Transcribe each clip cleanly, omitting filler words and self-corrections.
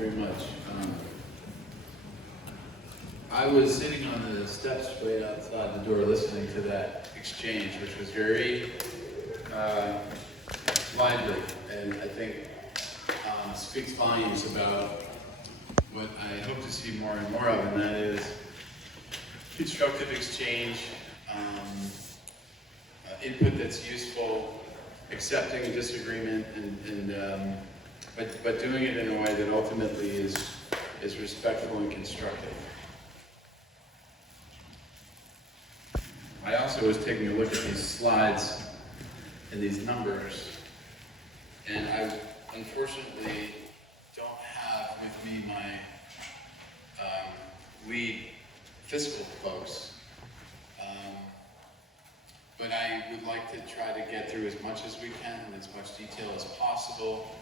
very much. I was sitting on the steps way outside the door listening to that exchange, which was very lively, and I think speaks volumes about what I hope to see more and more of, and that is constructive exchange, input that's useful, accepting a disagreement, but doing it in a way that ultimately is respectful and constructive. I also was taking a look at these slides and these numbers, and I unfortunately don't have with me my lead fiscal folks. But I would like to try to get through as much as we can in as much detail as possible.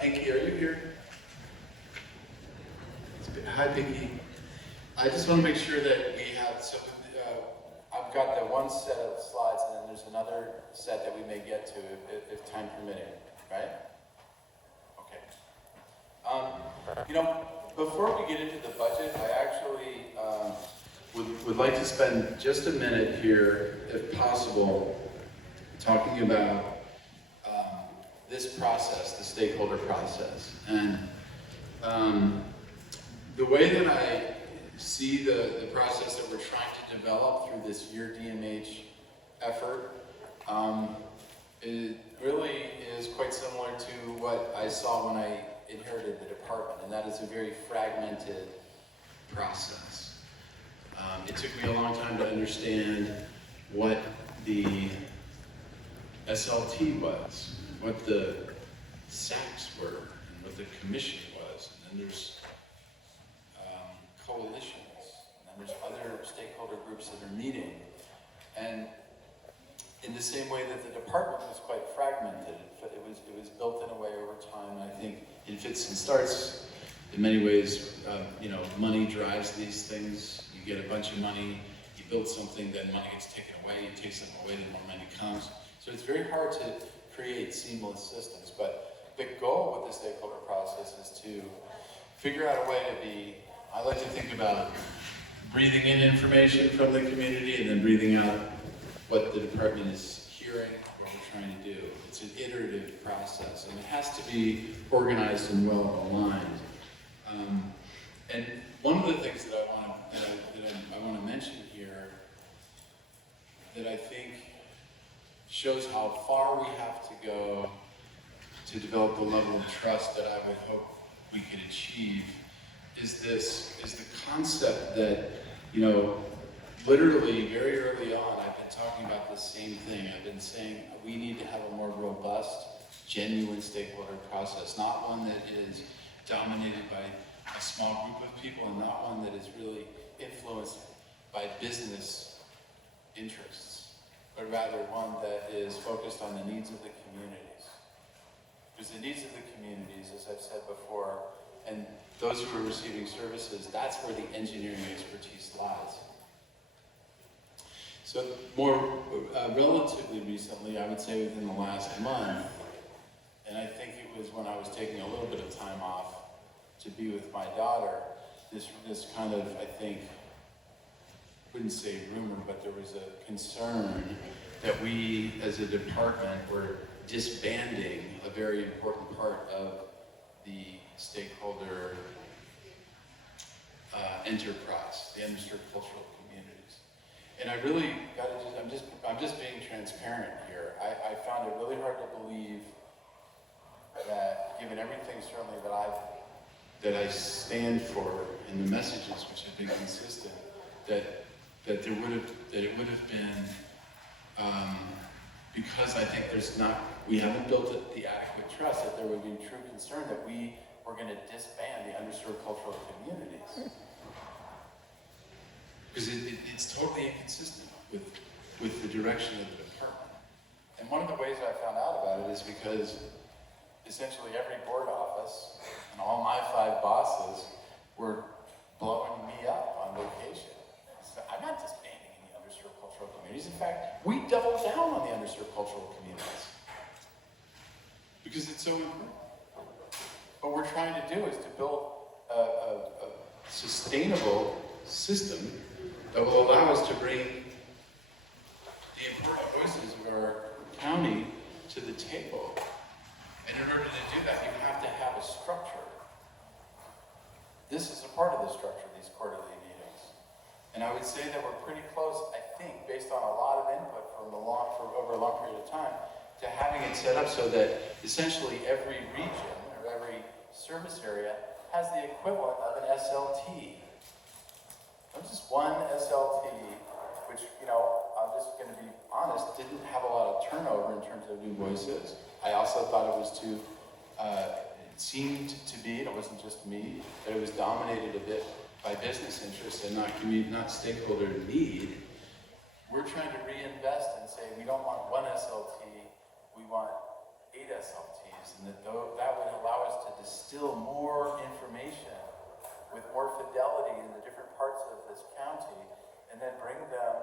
Pinky, are you here? Hi, Pinky. I just want to make sure that we have some. I've got the one set of slides, and then there's another set that we may get to if time permitting, right? Okay. Before we get into the budget, I actually would like to spend just a minute here, if possible, talking about this process, the stakeholder process. And the way that I see the process that we're trying to develop through this Year DMH effort, it really is quite similar to what I saw when I inherited the department, and that is a very fragmented process. It took me a long time to understand what the SLT was, what the SACs were, and what the commission was, and then there's coalitions, and then there's other stakeholder groups that are meeting. And in the same way that the department was quite fragmented, it was built in a way over time, and I think in fits and starts. In many ways, money drives these things. You get a bunch of money, you build something, then money gets taken away, you take something away, then more money comes. So it's very hard to create seamless systems, but the goal with the stakeholder process is to figure out a way to be, I like to think about breathing in information from the community and then breathing out what the department is hearing, what we're trying to do. It's an iterative process, and it has to be organized and well aligned. And one of the things that I want to mention here that I think shows how far we have to go to develop the level of trust that I would hope we could achieve is the concept that, literally very early on, I've been talking about the same thing. I've been saying we need to have a more robust, genuine stakeholder process, not one that is dominated by a small group of people and not one that is really influenced by business interests, but rather one that is focused on the needs of the communities. Because the needs of the communities, as I've said before, and those who are receiving services, that's where the engineering expertise lies. So more relatively recently, I would say within the last month, and I think it was when I was taking a little bit of time off to be with my daughter, this kind of, I think, wouldn't say rumor, but there was a concern that we as a department were disbanding a very important part of the stakeholder enterprise, the underserved cultural communities. And I really I'm just being transparent here. I found it really hard to believe that, given everything certainly that I stand for and the messages which have been consistent, that it would have been because I think we haven't built the adequate trust, that there would be true concern that we were going to disband the underserved cultural communities. Because it's totally inconsistent with the direction of the department. And one of the ways I found out about it is because essentially every board office and all my 5 bosses were blowing me up on vacation. So I'm not disbanding any underserved cultural communities. In fact, we doubled down on the underserved cultural communities because it's so important. what we're trying to do is to build a sustainable system that will allow us to bring the important voices of our county to the table. And in order to do that, you have to have a structure. This is a part of the structure, these quarterly meetings. And I would say that we're pretty close, I think, based on a lot of input from over a long period of time, to having it set up so that essentially every region or every service area has the equivalent of an SLT. Not just one SLT, which, I'm just going to be honest, didn't have a lot of turnover in terms of new voices. I also thought it was too, it seemed to be, and it wasn't just me, that it was dominated a bit by business interests and not stakeholder need. We're trying to reinvest and say we don't want one SLT, we want 8 SLTs, and that would allow us to distill more information with more fidelity in the different parts of this county, and then bring them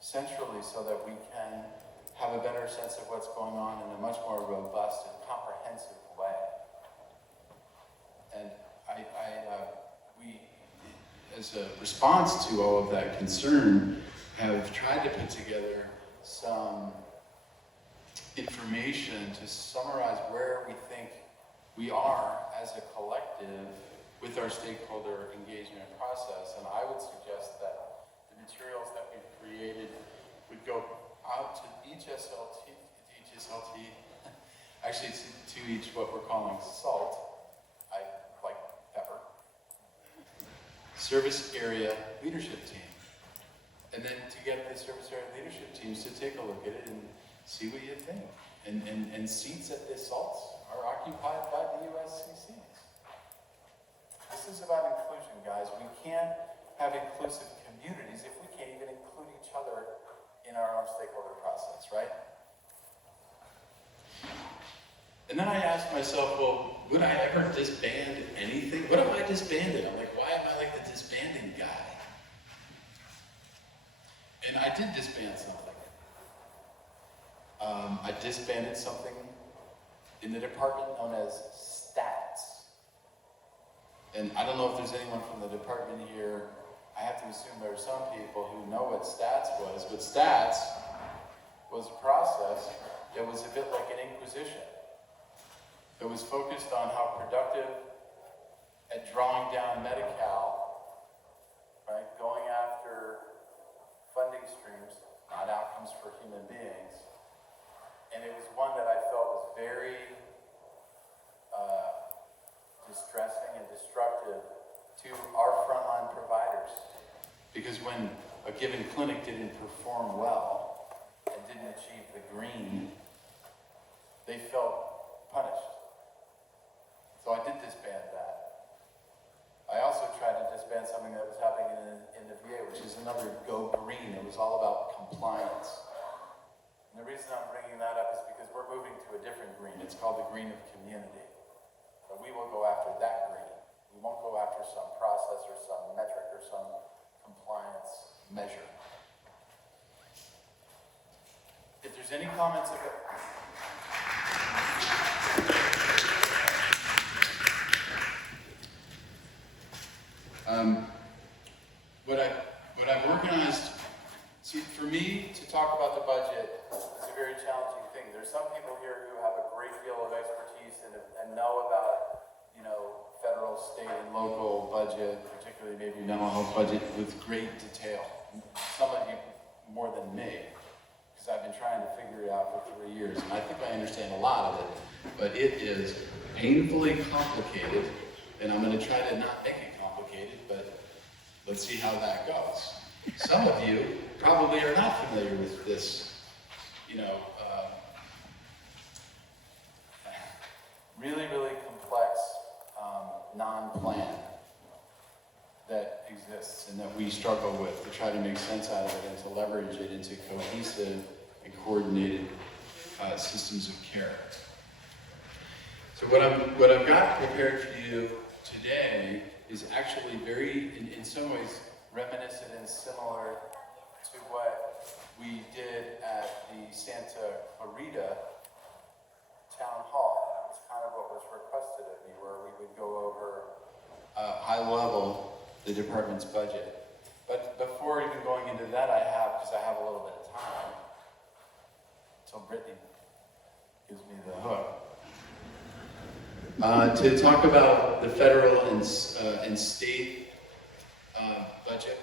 centrally so that we can have a better sense of what's going on in a much more robust and comprehensive way. And we, as a response to all of that concern, have tried to put together some information to summarize where we think we are as a collective with our stakeholder engagement process. And I would suggest that the materials that we've created would go out to each SLT, actually to each what we're calling SALT, I like pepper, service area leadership team. And then to get the service area leadership teams to take a look at it and see what you think. And seats at the SALTs are occupied by the USCCs. This is about inclusion, guys. We can't have inclusive communities if we can't even include each other in our own stakeholder process, right? And then I asked myself, well, would I ever disband anything? What if I disbanded? I'm like, why am I like the disbanding guy? And I did disband something. I disbanded something in the department known as stats. And I don't know if there's anyone from the department here. I have to assume there are some people who know what stats was, but stats was a process that was a bit like an inquisition. It was focused on how productive at drawing down Medi-Cal, right, going after funding streams, not outcomes for human beings. And it was one that I felt was very distressing and destructive to our frontline providers. Because when a given clinic didn't perform well and didn't achieve the green, they felt punished. So I did disband that. I also tried to disband something that was happening in the VA, which is another Go Green. It was all about compliance. And the reason I'm bringing that up is because we're moving to a different green. It's called the green of community. So we will go after that green. We won't go after some process or some metric or some compliance measure. If there's any comments about what I've organized, see, for me to talk about the budget is a very challenging thing. There's some people here who have a great deal of expertise and know about, federal, state, and local budget, particularly maybe mental health budget, with great detail. Some of you more than me, because I've been trying to figure it out for 3 years, and I think I understand a lot of it, but it is painfully complicated, and I'm going to try to not make it complicated, but let's see how that goes. Some of you probably are not familiar with this, really, really complex non-plan that exists and that we struggle with to try to make sense out of it and to leverage it into cohesive and coordinated systems of care. So what I've got prepared for you today is actually very, in some ways, reminiscent and similar to what we did at the Santa Clarita Town Hall. That was kind of what was requested of me, where would go over high level the department's budget. But before even going into that, because I have a little bit of time, until Brittany gives me the hook, to talk about the federal and state budget,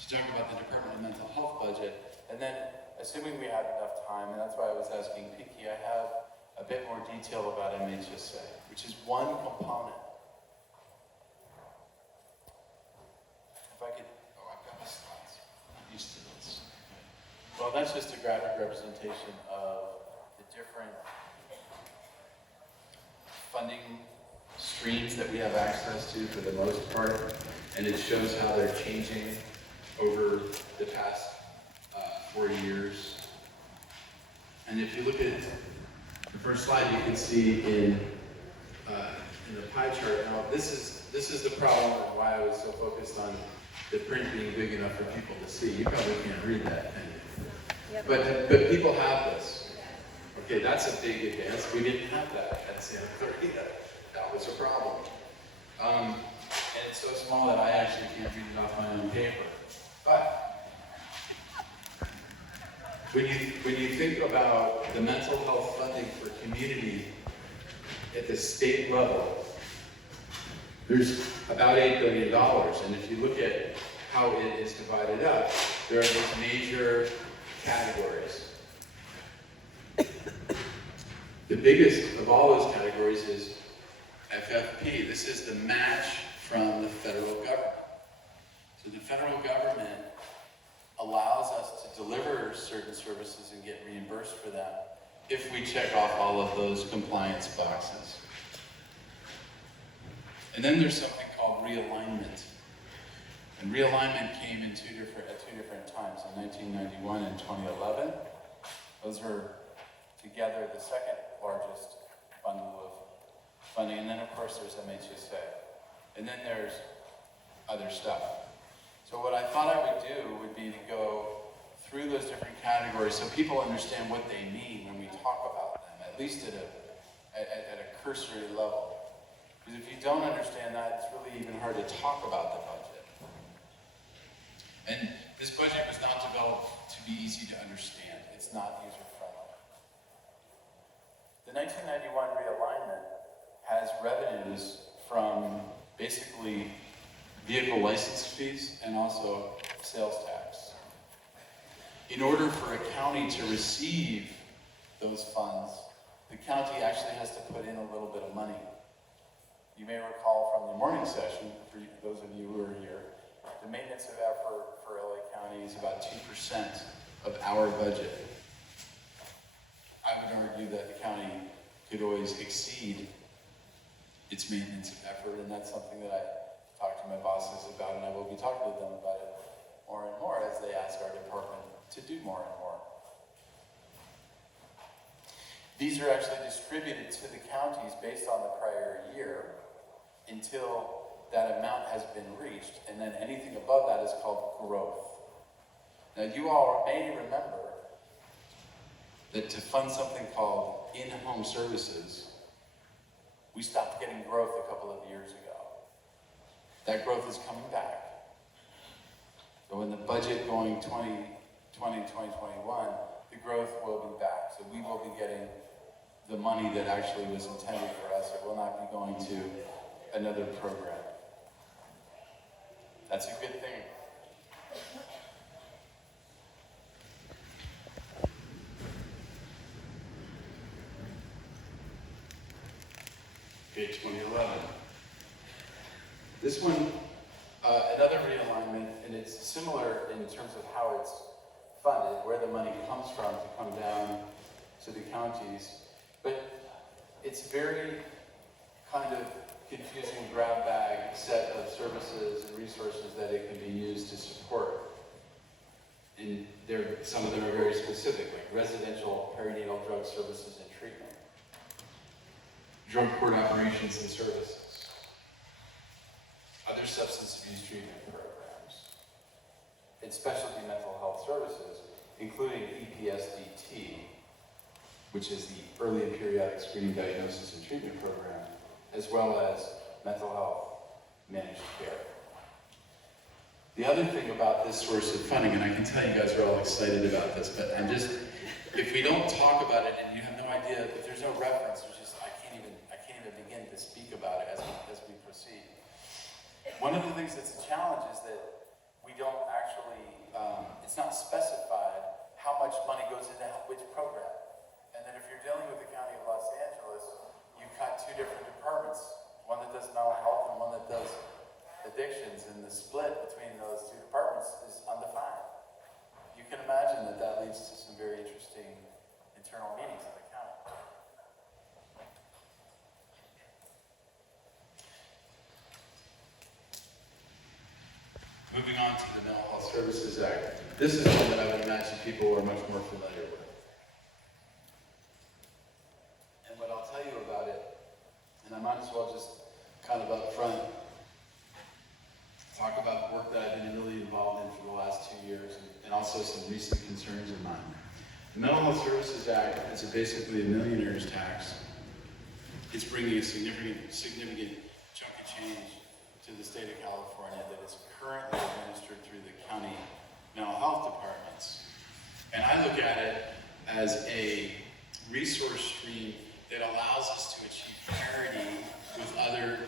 to talk about the Department of Mental Health budget, and then, assuming we have enough time, and that's why I was asking Pinky, I have a bit more detail about MHSA, which is one component. If I could, I've got my slides. I'm not used to this. Well, that's just a graphic representation of the different funding streams that we have access to for the most part, and it shows how they're changing over the past 4 years. And if you look at the first slide, you can see in the pie chart. Now, this is the problem and why I was so focused on the print being big enough for people to see. You probably can't read that, can you? Yep. But people have this. Okay, that's a big advance. We didn't have that at Santa Clarita. That was a problem. And it's so small that I actually can't read it off my own paper. But when you think about the mental health funding for community at the state level, there's about $8 billion. And if you look at how it is divided up, there are these major categories. The biggest of all those categories is FFP. This is the match from the federal government. So the federal government allows us to deliver certain services and get reimbursed for them if we check off all of those compliance boxes. And then there's something called realignment. And realignment came at two different times, in 1991 and 2011. Those were together the second largest bundle of funding. And then of course there's MHSA. And then there's other stuff. So what I thought I would do would be to go through those different categories so people understand what they mean when we talk about them, at least at a cursory level. Because if you don't understand that, it's really even hard to talk about the budget. And this budget was not developed to be easy to understand. It's not user-friendly. The 1991 realignment has revenues from basically vehicle license fees and also sales tax. In order for a county to receive those funds, the county actually has to put in a little bit of money. You may recall from the morning session, for those of you who are here, the maintenance of effort for LA County is about 2% of our budget. I would argue that the county could always exceed its maintenance of effort, and that's something that I talk to my bosses about, and I will be talking to them about it more and more as they ask our department to do more and more. These are actually distributed to the counties based on the prior year until that amount has been reached, and then anything above that is called growth. Now you all may remember that to fund something called in-home services, we stopped getting growth a couple of years ago. That growth is coming back. So in the budget going 2020, 2021, the growth will be back. So we will be getting the money that actually was intended for us. It will not be going to another program. That's a good thing. Page 2011. This one, another realignment, and it's similar in terms of how it's funded, where the money comes from to come down to the counties, but it's very kind of confusing grab bag set of services and resources that it can be used to support. And some of them are very specific, like residential perinatal drug services and treatment, drug court operations and services, other substance abuse treatment programs, and specialty mental health services, including EPSDT, which is the Early and Periodic Screening, Diagnosis, and Treatment Program, as well as mental health managed care. The other thing about this source of funding, and I can tell you guys are all excited about this, but if we don't talk about it and you have no idea, if there's no reference, I can't even begin to speak about it as we proceed. One of the things that's a challenge is that we don't actually, it's not specified how much money goes into which program. And then if you're dealing with the County of Los Angeles, you've got two different departments, one that does mental health and one that does addictions, and the split between those two departments is undefined. You can imagine that leads to some very interesting internal meetings in the county. Moving on to the Mental Health Services Act. This is one that I would imagine people are much more familiar with. And what I'll tell you about it, and I might as well just kind of up front talk about the work that I've been really involved in for the last 2 years, and also some recent concerns of mine. The Mental Health Services Act is basically a millionaire's tax. It's bringing a significant chunk of change to the state of California that is currently administered through the county mental health departments. And I look at it as a resource stream that allows us to achieve parity with other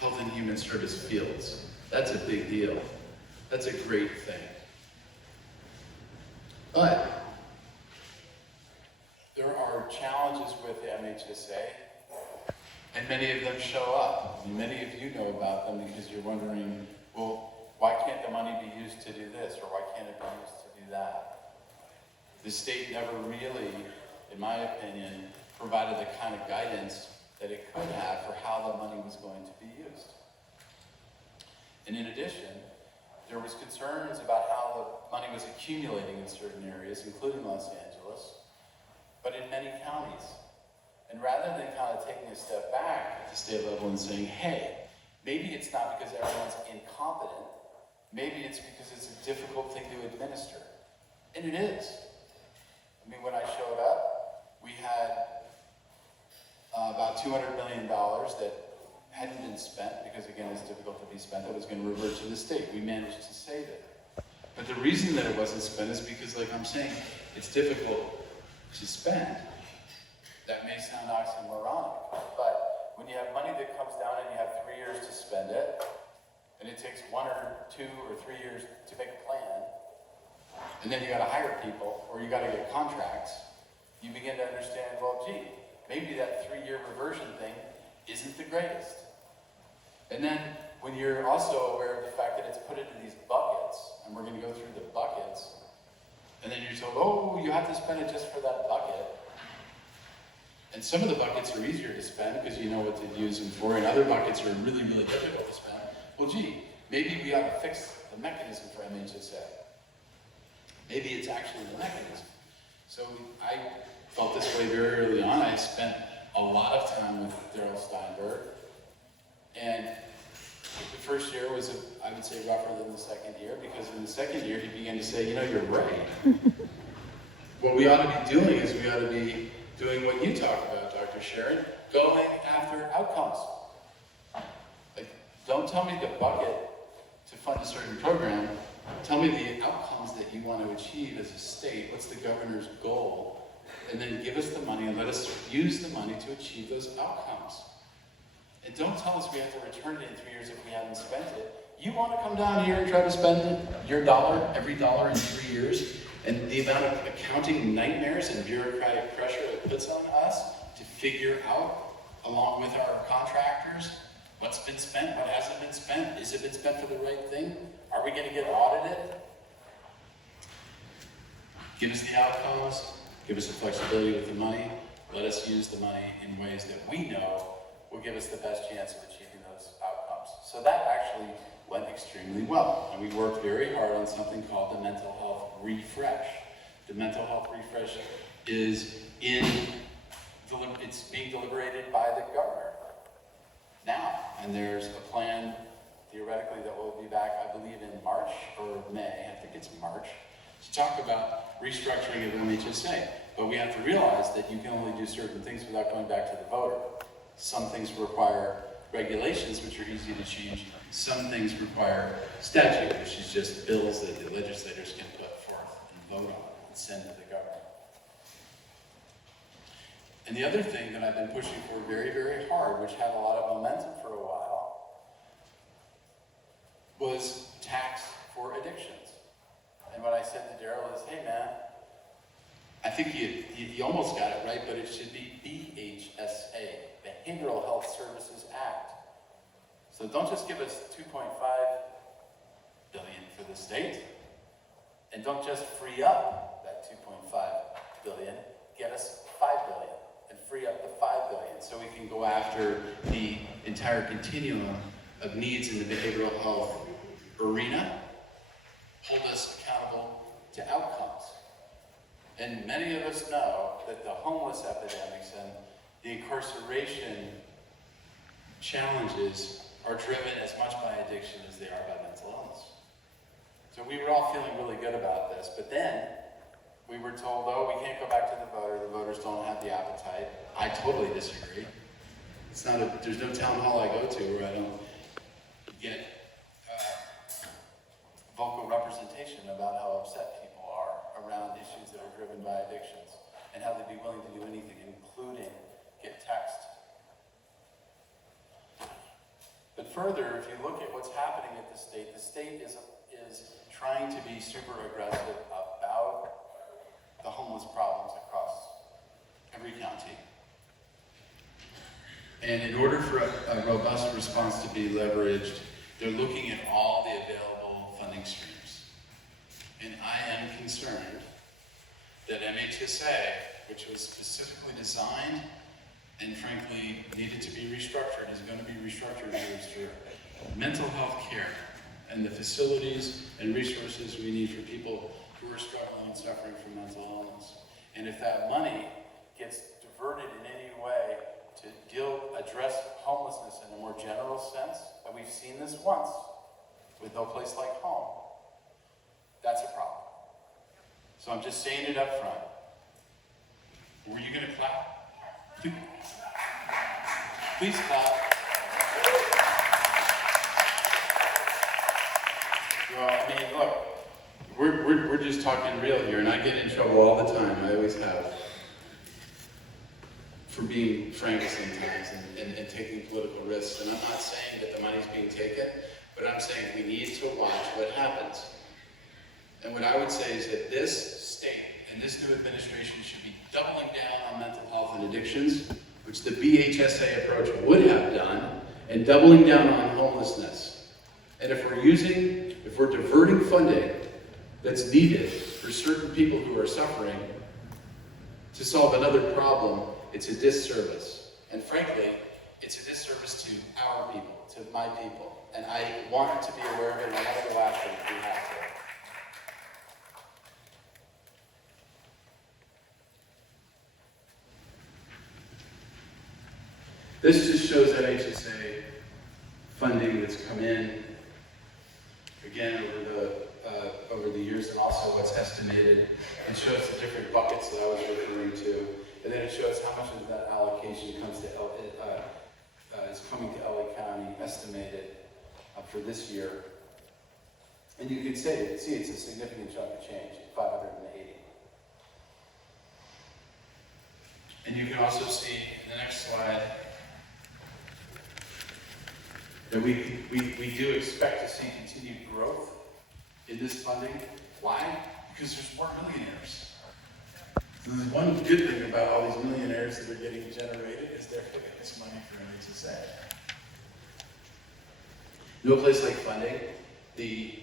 health and human service fields. That's a big deal. That's a great thing. But there are challenges with the MHSA, and many of them show up. And many of you know about them because you're wondering, well, why can't the money be used to do this, or why can't it be used to do that? The state never really, in my opinion, provided the kind of guidance that it could have for how the money was going to be used. And in addition, there was concerns about how the money was accumulating in certain areas, including Los Angeles, but in many counties. And rather than kind of taking a step back at the state level and saying, hey, maybe it's not because everyone's incompetent, maybe it's because it's a difficult thing to administer. And it is. I mean, when I showed up, we had about $200 million that hadn't been spent, because again, it's difficult to be spent, that was going to revert to the state. We managed to save it. But the reason that it wasn't spent is because, like I'm saying, it's difficult to spend. That may sound oxymoronic, but when you have money that comes down and you have 3 years to spend it, and it takes 1 or 2 or 3 years to make a plan, and then you got to hire people, or you got to get contracts, you begin to understand, well, gee, maybe that 3-year reversion thing isn't the greatest. And then when you're also aware of the fact that it's put into these buckets, and we're going to go through the buckets, and then you're told, oh, you have to spend it just for that bucket. And some of the buckets are easier to spend because you know what to use them for, and other buckets are really, really difficult to spend. Well, gee, maybe we ought to fix the mechanism for MHSA. Maybe it's actually the mechanism. So I felt this way very early on. I spent a lot of time with Daryl Steinberg, and the first year was, I would say, rougher than the second year, because in the second year he began to say, you know, you're right. What we ought to be doing is we ought to be doing what you talk about, Dr. Sherin, going after outcomes. Like, don't tell me the bucket to fund a certain program. Tell me the outcomes that you want to achieve as a state. What's the governor's goal? And then give us the money and let us use the money to achieve those outcomes. And don't tell us we have to return it in 3 years if we haven't spent it. You want to come down here and try to spend your dollar, every dollar in 3 years, and the amount of accounting nightmares and bureaucratic pressure it puts on us to figure out, along with our contractors, what's been spent, what hasn't been spent, is it been spent for the right thing? Are we going to get audited? Give us the outcomes, give us the flexibility with the money, let us use the money in ways that we know will give us the best chance of achieving those outcomes. So that actually went extremely well. And we worked very hard on something called the Mental Health Refresh. The Mental Health Refresh is it's being deliberated by the governor now. And there's a plan, theoretically, that will be back, I believe, in March or May, I think it's March, to talk about restructuring of MHSA. But we have to realize that you can only do certain things without going back to the voter. Some things require regulations, which are easy to change. Some things require statute, which is just bills that the legislators can put forth and vote on and send to the government. And the other thing that I've been pushing for very, very hard, which had a lot of momentum for a while, was tax for addictions. And what I said to Daryl is, hey man, I think you almost got it right, but it should be BHSA, Behavioral Health Services Act. So don't just give us $2.5 billion for the state, and don't just free up that $2.5 billion, get us $5 billion, and free up the $5 billion so we can go after the entire continuum of needs in the behavioral health arena, hold us accountable to outcomes. And many of us know that the homeless epidemics and the incarceration challenges are driven as much by addiction as they are by mental illness. So we were all feeling really good about this, but then we were told, oh, we can't go back to the voters don't have the appetite. I totally disagree. There's no town hall I go to where I don't get vocal representation about how upset people are around issues that are driven by addictions and how they'd be willing to do anything, including get taxed. But further, if you look at what's happening at the state is trying to be super aggressive about the homeless problems across every county. And in order for a robust response to be leveraged, they're looking at all the available funding streams. And I am concerned that MHSA, which was specifically designed and frankly needed to be restructured, is going to be restructured for mental health care and the facilities and resources we need for people who are struggling and suffering from mental illness. And if that money gets diverted in any way to address homelessness in a more general sense, and we've seen this once with No Place Like Home, that's a problem. So I'm just saying it up front. Were you going to clap? Please clap. Well, I mean, look, we're just talking real here, and I get in trouble all the time. I always have, for being frank sometimes and taking political risks. And I'm not saying that the money's being taken, but I'm saying we need to watch what happens. And what I would say is that this state and this new administration should be doubling down on mental health and addictions, which the BHSA approach would have done, and doubling down on homelessness. And if we're diverting funding that's needed for certain people who are suffering to solve another problem, it's a disservice. And frankly, it's a disservice to our people, to my people. And I want to be aware of it, and I want to go after it if we have to. This just shows NHSA funding that's come in, again, over the years, and also what's estimated. It shows the different buckets that I was referring to, and then it shows how much of that allocation is coming to LA County, estimated for this year. And you can see it's a significant chunk of change, 580. And you can also see in the next slide that we do expect to see continued growth in this funding. Why? Because there's more millionaires. So there's one good thing about all these millionaires that are getting generated is they're giving this money for NHSA. No Place Like funding, the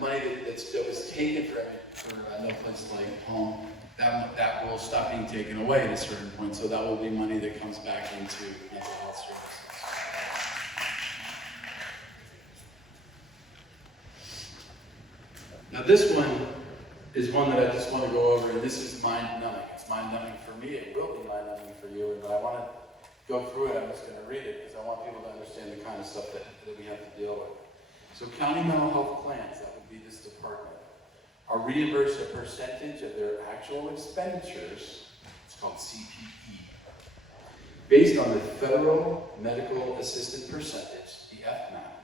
money that was taken for No Place Like Home, that will stop being taken away at a certain point. So that will be money that comes back into mental health services. Now this one is one that I just want to go over, and this is mind-numbing. It's mind-numbing for me, it will be mind-numbing for you, but I want to go through it. I'm just going to read it because I want people to understand the kind of stuff that we have to deal with. So county mental health plans, that would be this department, are reimbursed a percentage of their actual expenditures, it's called CPE, based on the Federal Medical Assistant Percentage, the FMAP.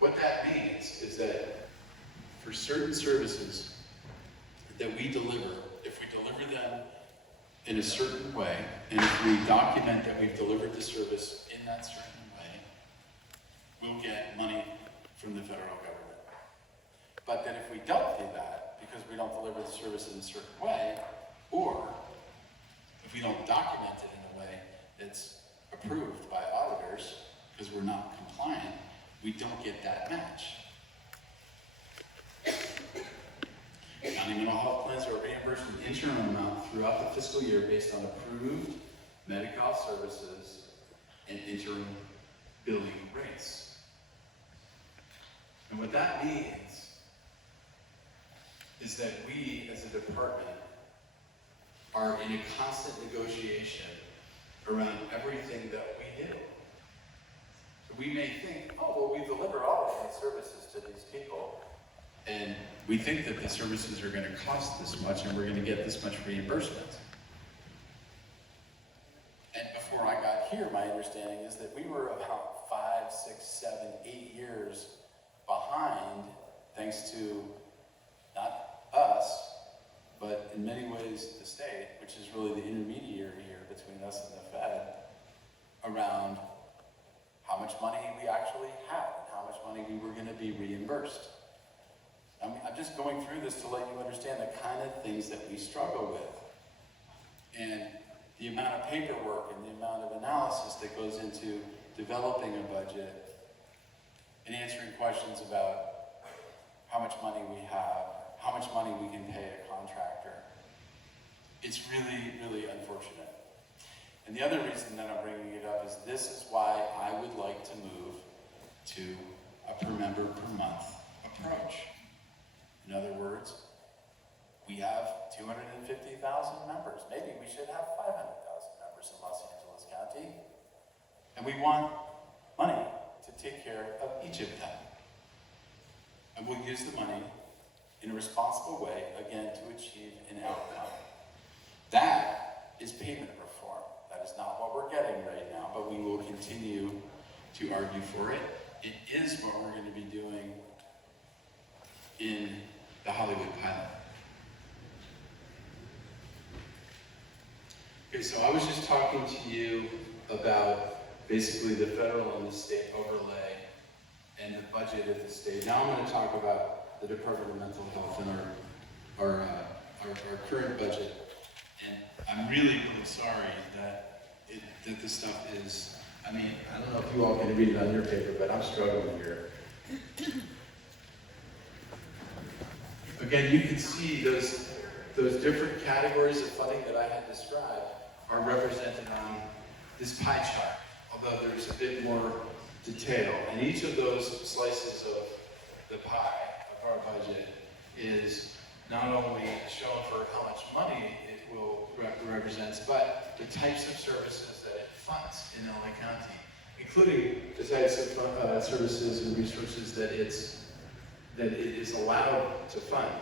What that means is that for certain services that we deliver, if we deliver them in a certain way, and if we document that we've delivered the service in that certain way, we'll get money from the federal government. But then if we don't do that, because we don't deliver the service in a certain way, or if we don't document it in a way that's approved by auditors, because we're not compliant, we don't get that match. County mental health plans are reimbursed an interim amount throughout the fiscal year based on approved Medi-Cal services and interim billing rates. And what that means is that we, as a department, are in a constant negotiation around everything that we do. We may think, oh, well, we deliver all of these services to these people, and we think that the services are going to cost this much and we're going to get this much reimbursement. And before I got here, my understanding is that we were about 5, 6, 7, 8 years behind, thanks to not us, but in many ways the state, which is really the intermediary here between us and the Fed, around how much money we actually had and how much money we were going to be reimbursed. I'm just going through this to let you understand the kind of things that we struggle with. And the amount of paperwork and the amount of analysis that goes into developing a budget and answering questions about how much money we have, how much money we can pay a contractor. It's really, really unfortunate. And the other reason that I'm bringing it up is this is why I would like to move to a per member per month approach. In other words, we have 250,000 members. Maybe we should have 500,000 members in Los Angeles County. And we want money to take care of each of them. And we'll use the money in a responsible way, again, to achieve an outcome. That is payment reform. That is not what we're getting right now, but we will continue to argue for it. It is what we're going to be doing in the Hollywood pilot. Okay, so I was just talking to you about basically the federal and the state overlay and the budget of the state. Now I'm going to talk about the Department of Mental Health and our current budget. And I'm really, really sorry that this stuff is, I don't know if you all can read it on your paper, but I'm struggling here. Again, you can see those different categories of funding that I had described are represented on this pie chart, although there's a bit more detail. And each of those slices of the pie of our budget is not only shown for how much money it will represents, but the types of services that it funds in LA County, including the types of services and resources that it is allowed to fund.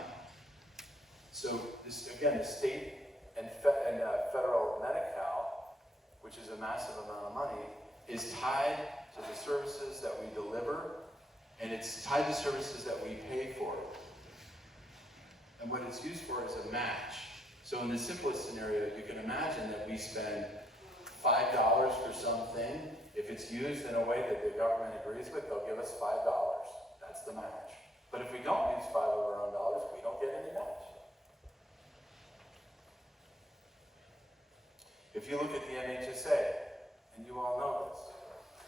So this, again, the state and federal Medi-Cal, which is a massive amount of money, is tied to the services that we deliver, and it's tied to services that we pay for. And what it's used for is a match. So in the simplest scenario, you can imagine that we spend $5 for something. If it's used in a way that the government agrees with, they'll give us $5. That's the match. But if we don't use $5 of our own dollars, we don't get any match. If you look at the MHSA, and you all know this,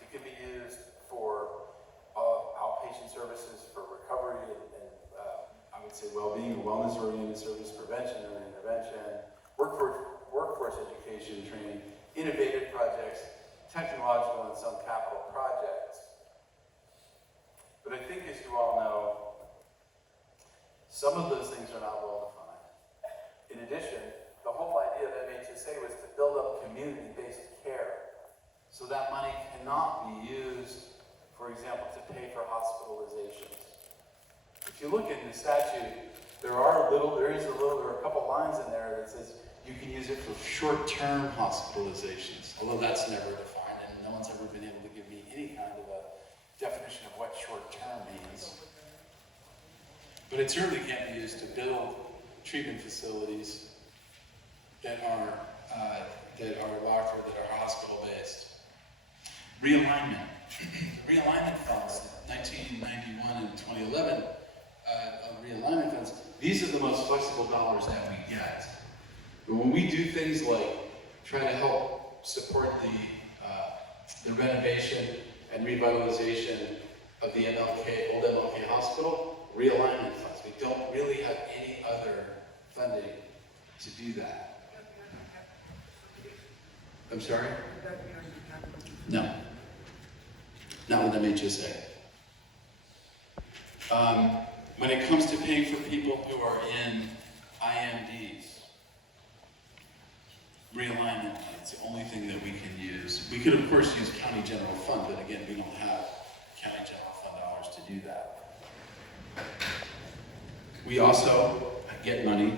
it can be used for outpatient services, for recovery and I would say well-being, wellness-oriented service, prevention or intervention, workforce education training, innovative projects, technological and some capital projects. But I think, as you all know, some of those things are not well defined. In addition, the whole idea of MHSA was to build up community-based care. So that money cannot be used, for example, to pay for hospitalizations. If you look in the statute, there are there are a couple lines in there that says you can use it for short-term hospitalizations, although that's never defined, and no one's ever been able to give me any kind of a definition of what short-term means. But it certainly can be used to build treatment facilities that are locked or that are hospital-based. Realignment. The realignment funds, 1991 and 2011 realignment funds, these are the most flexible dollars that we get. But when we do things like try to help support the renovation and revitalization of the old MLK hospital, realignment funds. We don't really have any other funding to do that. I'm sorry? No. Not with MHSA. When it comes to paying for people who are in IMDs, realignment money, it's the only thing that we can use. We could, of course, use county general fund, but again, we don't have county general fund dollars to do that. We also get money.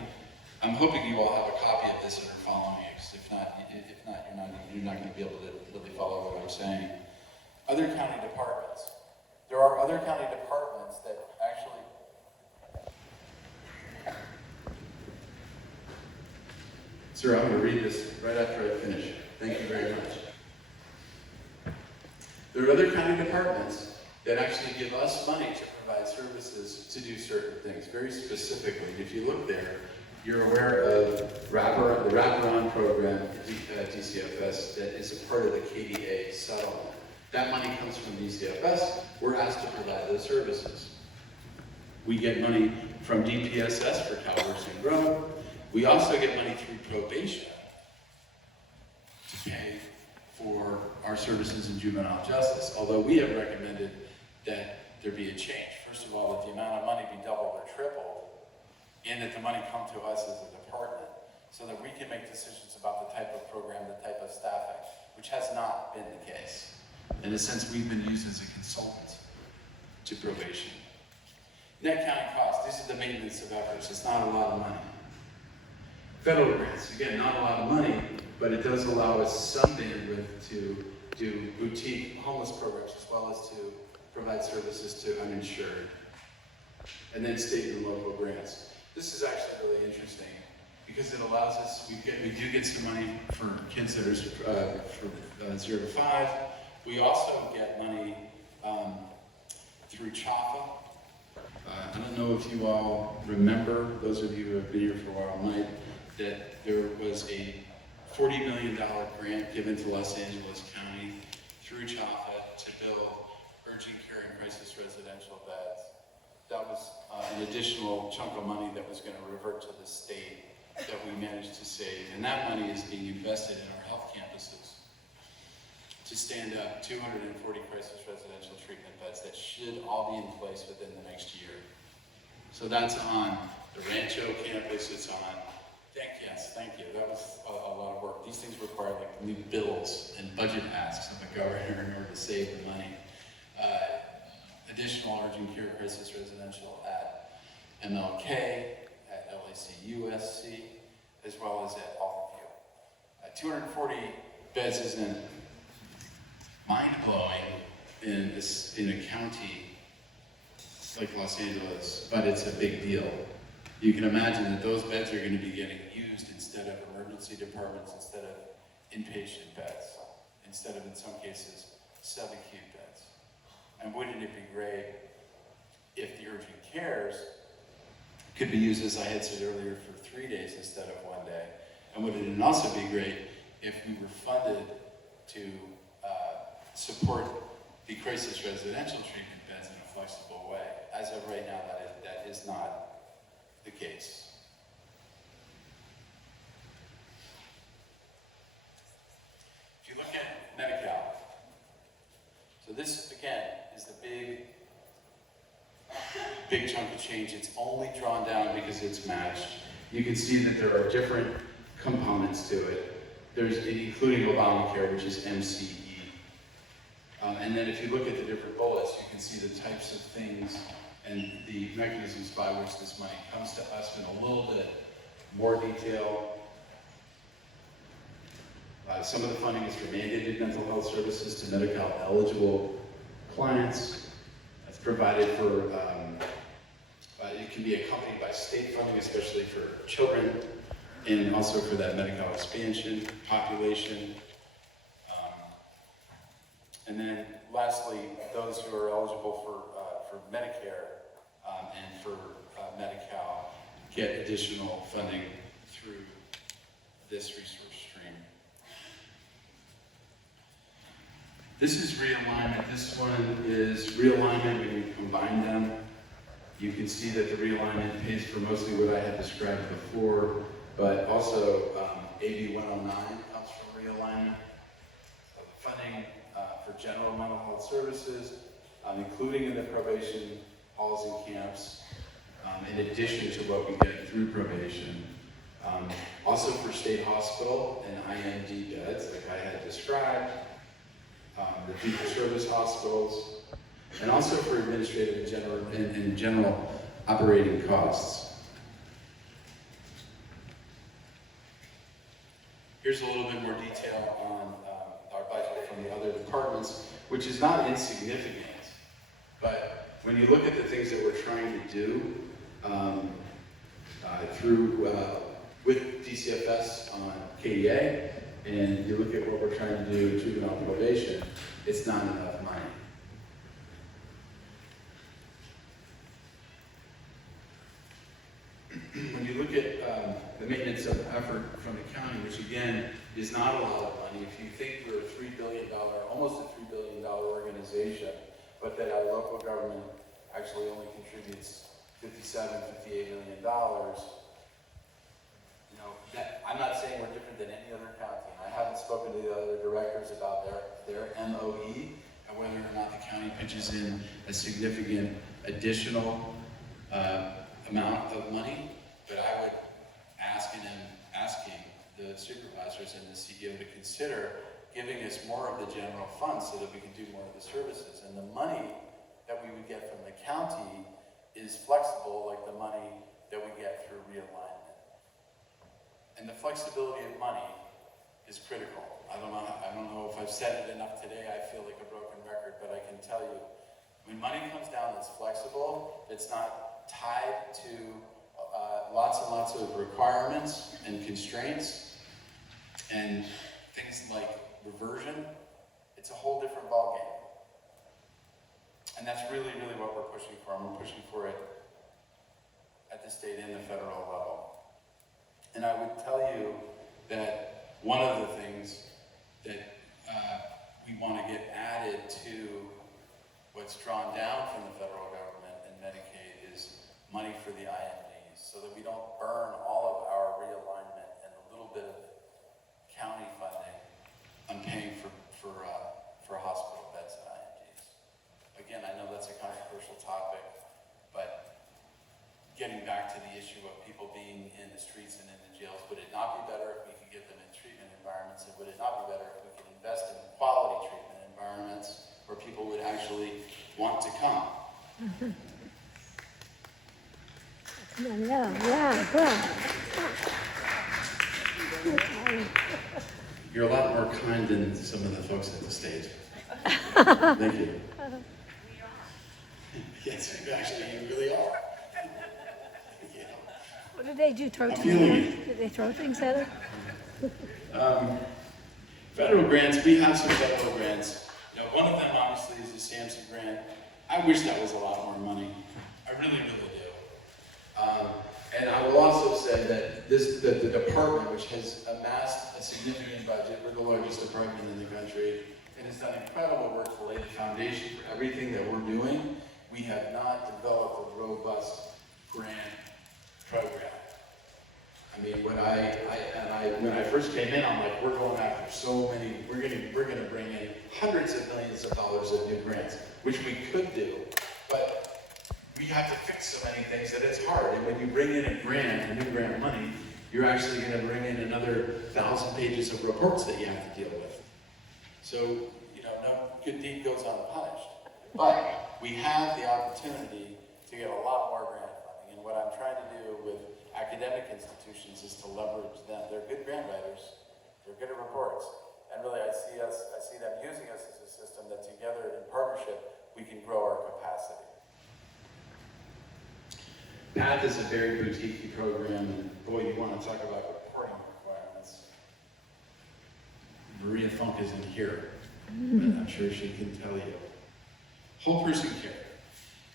I'm hoping you all have a copy of this and are following me, because if not, you're not going to be able to really follow what I'm saying. Other county departments. There are other county departments that actually. Sir, I'm going to read this right after I finish. Thank you very much. There are other county departments that actually give us money to provide services to do certain things, very specifically. If you look there, you're aware of the wraparound program at DCFS that is a part of the KDA settlement. That money comes from DCFS. We're asked to provide those services. We get money from DPSS for Calvers and Grove. We also get money through probation to pay for our services in juvenile justice, although we have recommended that there be a change. First of all, that the amount of money be doubled or tripled, and that the money come to us as a department, so that we can make decisions about the type of program, the type of staffing, which has not been the case. In a sense, we've been used as a consultant to probation. Net county costs, these are the maintenance of efforts. It's not a lot of money. Federal grants, again, not a lot of money, but it does allow us some bandwidth to do boutique homeless programs as well as to provide services to uninsured. And then state and local grants. This is actually really interesting because it allows us, we do get some money for kids that are for 0 to 5. We also get money through CHAFA. I don't know if you all remember, those of you who have been here for a while might, that there was a $40 million grant given to Los Angeles County through CHAFA to build urgent care and crisis residential beds. That was an additional chunk of money that was going to revert to the state that we managed to save. And that money is being invested in our health campuses to stand up 240 crisis residential treatment beds that should all be in place within the next year. So that's on the Rancho campus, it's on, thank you, that was a lot of work. These things require like new bills and budget asks of the governor in order to save the money. Additional urgent care crisis residential at MLK, at LACUSC, as well as at Allenview. 240 beds isn't mind-blowing in a county like Los Angeles, but it's a big deal. You can imagine that those beds are going to be getting used instead of emergency departments, instead of inpatient beds, instead of, in some cases, subacute beds. And wouldn't it be great if the urgent cares could be used, as I had said earlier, for 3 days instead of 1 day? And wouldn't it also be great if we were funded to support the crisis residential treatment beds in a flexible way? As of right now, that is not the case. If you look at Medi-Cal, so this, again, is the big chunk of change. It's only drawn down because it's matched. You can see that there are different components to it. There's including Obamacare, which is MCE. And then if you look at the different bullets, you can see the types of things and the mechanisms by which this money comes to us in a little bit more detail. Some of the funding is for mandated mental health services to Medi-Cal eligible clients. That's provided for, it can be accompanied by state funding, especially for children, and also for that Medi-Cal expansion population. And then lastly, those who are eligible for Medicare and for Medi-Cal get additional funding through this resource stream. This is realignment. This one is realignment when you combine them. You can see that the realignment pays for mostly what I had described before, but also AB 109 comes from realignment. So the funding for general mental health services, including in the probation halls and camps, in addition to what we get through probation. Also for state hospital and IND beds, like I had described, the fee-for-service hospitals, and also for administrative and general operating costs. Here's a little bit more detail on our budget from the other departments, which is not insignificant, but when you look at the things that we're trying to do with DCFS on KDA, and you look at what we're trying to do in juvenile probation, it's not enough money. When you look at the maintenance of effort from the county, which again is not a lot of money, if you think we're a $3 billion, almost a $3 billion organization, but that our local government actually only contributes $57, $58 million, you know, that, I'm not saying we're different than any other county, and I haven't spoken to the other directors about their MOE and whether or not the county pitches in a significant additional amount of money, but I would asking the supervisors and the CEO to consider giving us more of the general fund so that we can do more of the services. And the money that we would get from the county is flexible, like the money that we get through realignment. And the flexibility of money is critical. I don't know if I've said it enough today. I feel like a broken record, but I can tell you, when money comes down that's flexible, it's not tied to lots and lots of requirements and constraints and things like reversion, it's a whole different ballgame. And that's really, really what we're pushing for. And we're pushing for it at the state and the federal level. And I would tell you that one of the things that we want to get added to what's drawn down from the federal government and Medicaid is money for the IMDs, so that we don't burn all of our realignment and a little bit of county funding on paying for hospital beds and IMDs. Again, I know that's a controversial topic, but getting back to the issue of people being in the streets and in the jails, would it not be better if we could get them in treatment environments, and would it not be better if we could invest in quality treatment environments where people would actually want to come? You're a lot more kind than some of the folks at the stage. Thank you. Yes, actually, you really are. Yeah. What did they do? Throw I'm things feeling at it. her? Did they throw things at her? Federal grants, we have some federal grants. You know, one of them obviously is the Samson grant. I wish that was a lot more money. I really, really do. And I will also say that the department, which has amassed a significant budget, we're the largest department in the country, and has done incredible work to lay the foundation for everything that we're doing. We have not developed a robust grant program. I mean, when I first came in, I'm like, we're going after so many, we're gonna bring in hundreds of millions of dollars of new grants, which we could do, but we have to fix so many things that it's hard. And when you bring in a grant, a new grant money, you're actually gonna bring in another 1,000 pages of reports that you have to deal with. So, you know, no good deed goes unpunished. But we have the opportunity to get a lot more grant funding. And what I'm trying to do with academic academic institutions is to leverage them. They're good grant writers, they're good at reports, and really I see them using us as a system that together in partnership, we can grow our capacity. PATH is a very boutique program, and boy, you want to talk about reporting requirements. Maria Funk isn't here, but I'm sure she can tell you. Whole person care.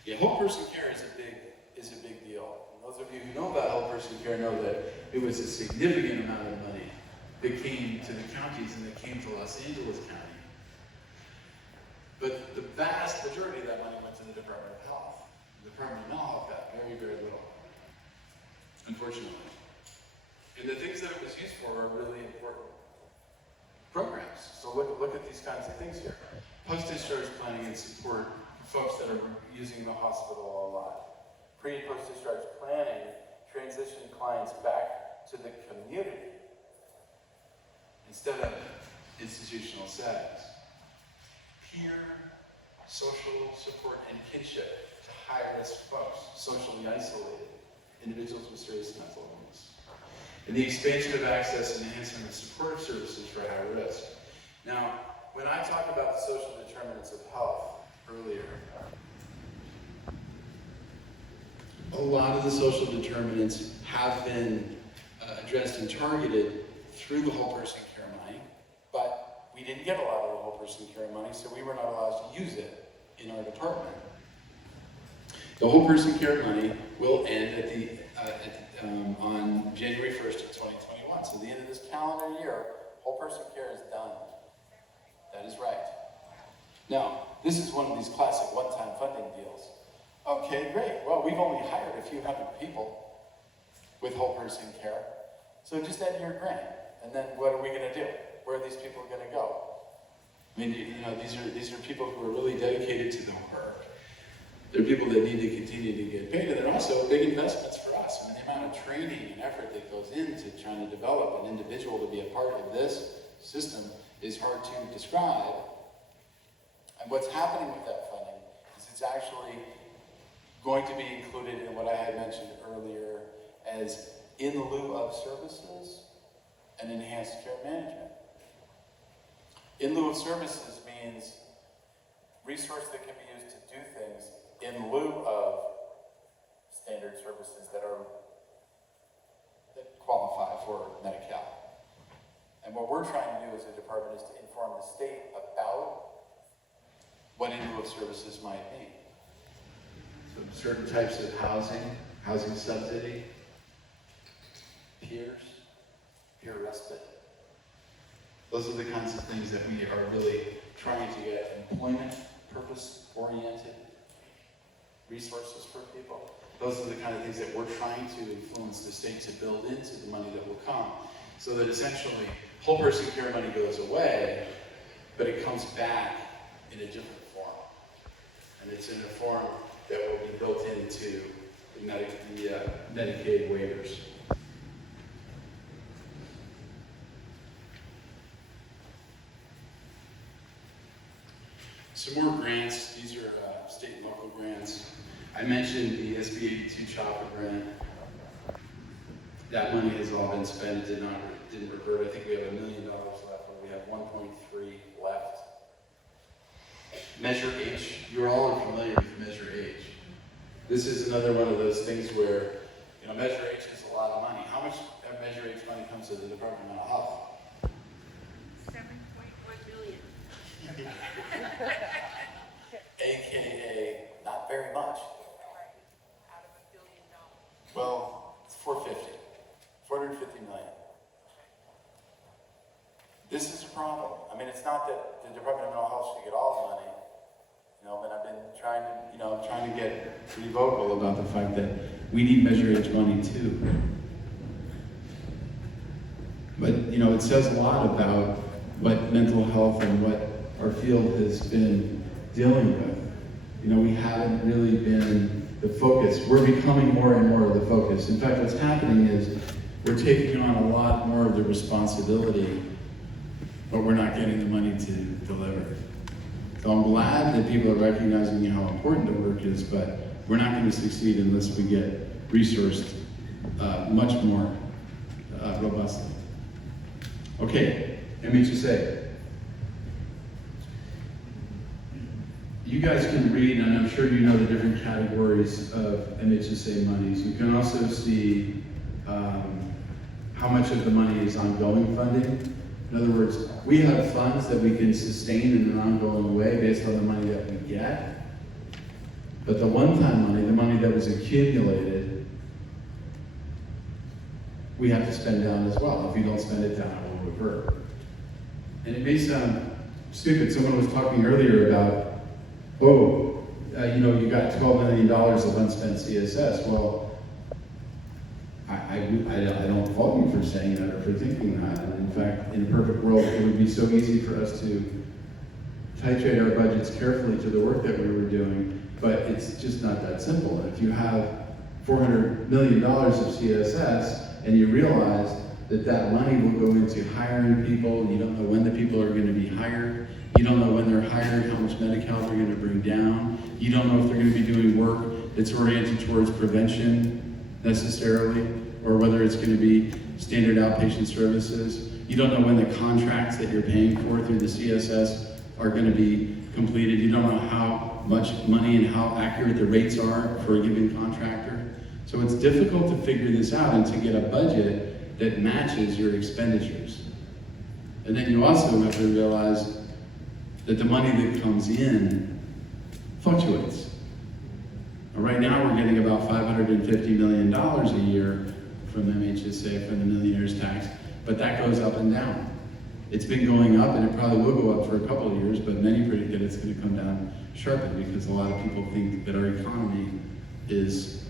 Yeah, whole person care is a big deal. And those of you who know about whole person care know that it was a significant amount of money that came to the counties and that came to Los Angeles County. But the vast majority of that money went to the Department of Health. The Department of Mental Health got very, very little, unfortunately. And the things that it was used for are really important programs. So look at these kinds of things here. Post-discharge planning and support for folks that are using the hospital a lot. Pre- and post-discharge planning transition clients back to the community instead of institutional settings. Peer, social support, and kinship to high-risk folks, socially isolated, individuals with serious mental illness. And the expansion of access and enhancement of supportive services for high risk. Now, when I talk about the social determinants of health earlier, a lot of the social determinants have been addressed and targeted through the whole person care money, but we didn't get a lot of the whole person care money, so we were not allowed to use it in our department. The whole person care money will end on January 1st of 2021. So the end of this calendar year, whole person care is done. That is right. Now, this is one of these classic one-time funding deals. Okay, great. Well, we've only hired a few hundred people with whole person care. So just add your grant. And then what are we going to do? Where are these people going to go? I mean, these are people who are really dedicated to the work. They're people that need to continue to get paid, and they're also big investments for us. I mean, the amount of training and effort that goes into trying to develop an individual to be a part of this system is hard to describe. And what's happening with that funding is it's actually going to be included in what I had mentioned earlier as in lieu of services and enhanced care management. In lieu of services means resource that can be used to do things in lieu of standard services that qualify for Medi-Cal. And what we're trying to do as a department is to inform the state about what in lieu of services might mean. So certain types of housing subsidy, peer respite. Those are the kinds of things that we are really trying to get employment, purpose-oriented resources for people. Those are the kind of things that we're trying to influence the state to build into the money that will come. So that essentially, whole person care money goes away, but it comes back in a different form. And it's in a form that will be built into the Medicaid waivers. Some more grants. These are state and local grants. I mentioned the SB 82 Chopper grant. That money has all been spent. It didn't revert. I think we have $1 million left, or we have 1.3 left. Measure H. You all are familiar with Measure H. This is another one of those things where, Measure H is a lot of money. How much of Measure H money comes to the Department of Mental Health? 7.1 million. AKA, not very much. Out of $1 billion. Well, it's 450 million. This is a problem. I mean, it's not that the Department of Mental Health should get all the money, but I've been trying to get pretty vocal about the fact that we need Measure H money too. But, it says a lot about what mental health and what our field has been dealing with. We haven't really been the focus. We're becoming more and more of the focus. In fact, what's happening is we're taking on a lot more of the responsibility, but we're not getting the money to deliver. So I'm glad that people are recognizing how important the work is, but we're not going to succeed unless we get resourced much more robustly. Okay, MHSA. You guys can read, and I'm sure you know the different categories of MHSA monies. You can also see how much of the money is ongoing funding. In other words, we have funds that we can sustain in an ongoing way based on the money that we get. But the one-time money, the money that was accumulated, we have to spend down as well. If you don't spend it down, it will revert. And it may sound stupid. Someone was talking earlier about, you got $12 million of unspent CSS. Well, I don't fault you for saying that or for thinking that. And in fact, in a perfect world, it would be so easy for us to titrate our budgets carefully to the work that we were doing, but it's just not that simple. And if you have $400 million of CSS and you realize that that money will go into hiring people, you don't know when the people are going to be hired, you don't know when they're hired, how much Medi-Cal they're going to bring down, you don't know if they're going to be doing work that's oriented towards prevention necessarily, or whether it's going to be standard outpatient services. You don't know when the contracts that you're paying for through the CSS are going to be completed. You don't know how much money and how accurate the rates are for a given contractor. So it's difficult to figure this out and to get a budget that matches your expenditures. And then you also have to realize that the money that comes in fluctuates. Right now we're getting about $550 million a year from MHSA, from the millionaire's tax, but that goes up and down. It's been going up, and it probably will go up for a couple of years, but many predict that it's going to come down sharply because a lot of people think that our economy is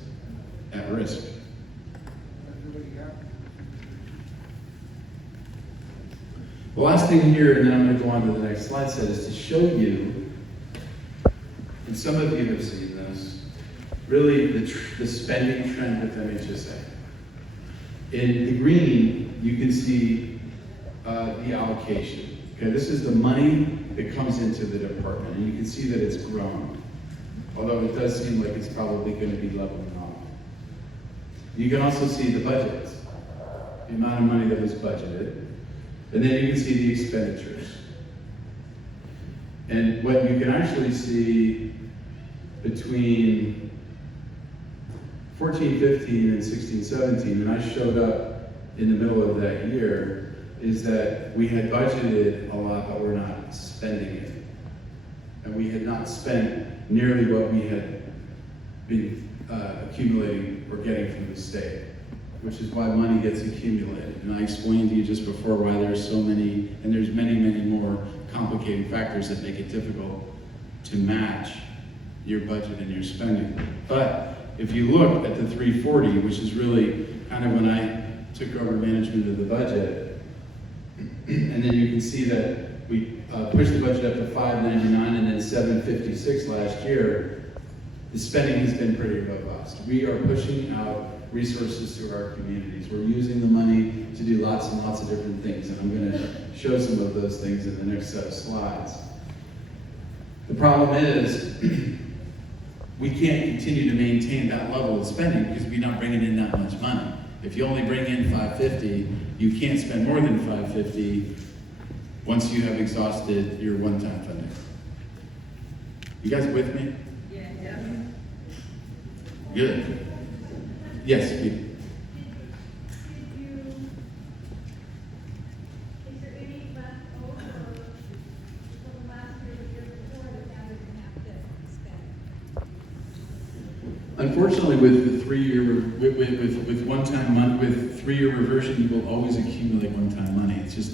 at risk. The last thing here, and then I'm going to go on to the next slide, is to show you, and some of you have seen this, really the spending trend with MHSA. In the green, you can see the allocation. Okay, this is the money that comes into the department, and you can see that it's grown. Although it does seem like it's probably going to be leveling off. You can also see the budget, the amount of money that was budgeted, and then you can see the expenditures. And what you can actually see between 14, 15, and 16, 17, and I showed up in the middle of that year, is that we had budgeted a lot, but we're not spending it. And we had not spent nearly what we had been accumulating or getting from the state, which is why money gets accumulated. And I explained to you just before why there's so many, and there's many, many more complicating factors that make it difficult to match your budget and your spending. But if you look at the 340, which is really kind of when I took over management of the budget, and then you can see that we pushed the budget up to 599 and then 756 last year. The spending has been pretty robust. We are pushing out resources to our communities. We're using the money to do lots and lots of different things, and I'm going to show some of those things in the next set of slides. The problem is, we can't continue to maintain that level of spending because we're not bringing in that much money. If you only bring in 550, you can't spend more than 550 once you have exhausted your one-time funding. You guys with me? Yeah. Good. Yes, Pete. Unfortunately, with the 3-year, with one-time money, with 3-year reversion, you will always accumulate one-time money. It's just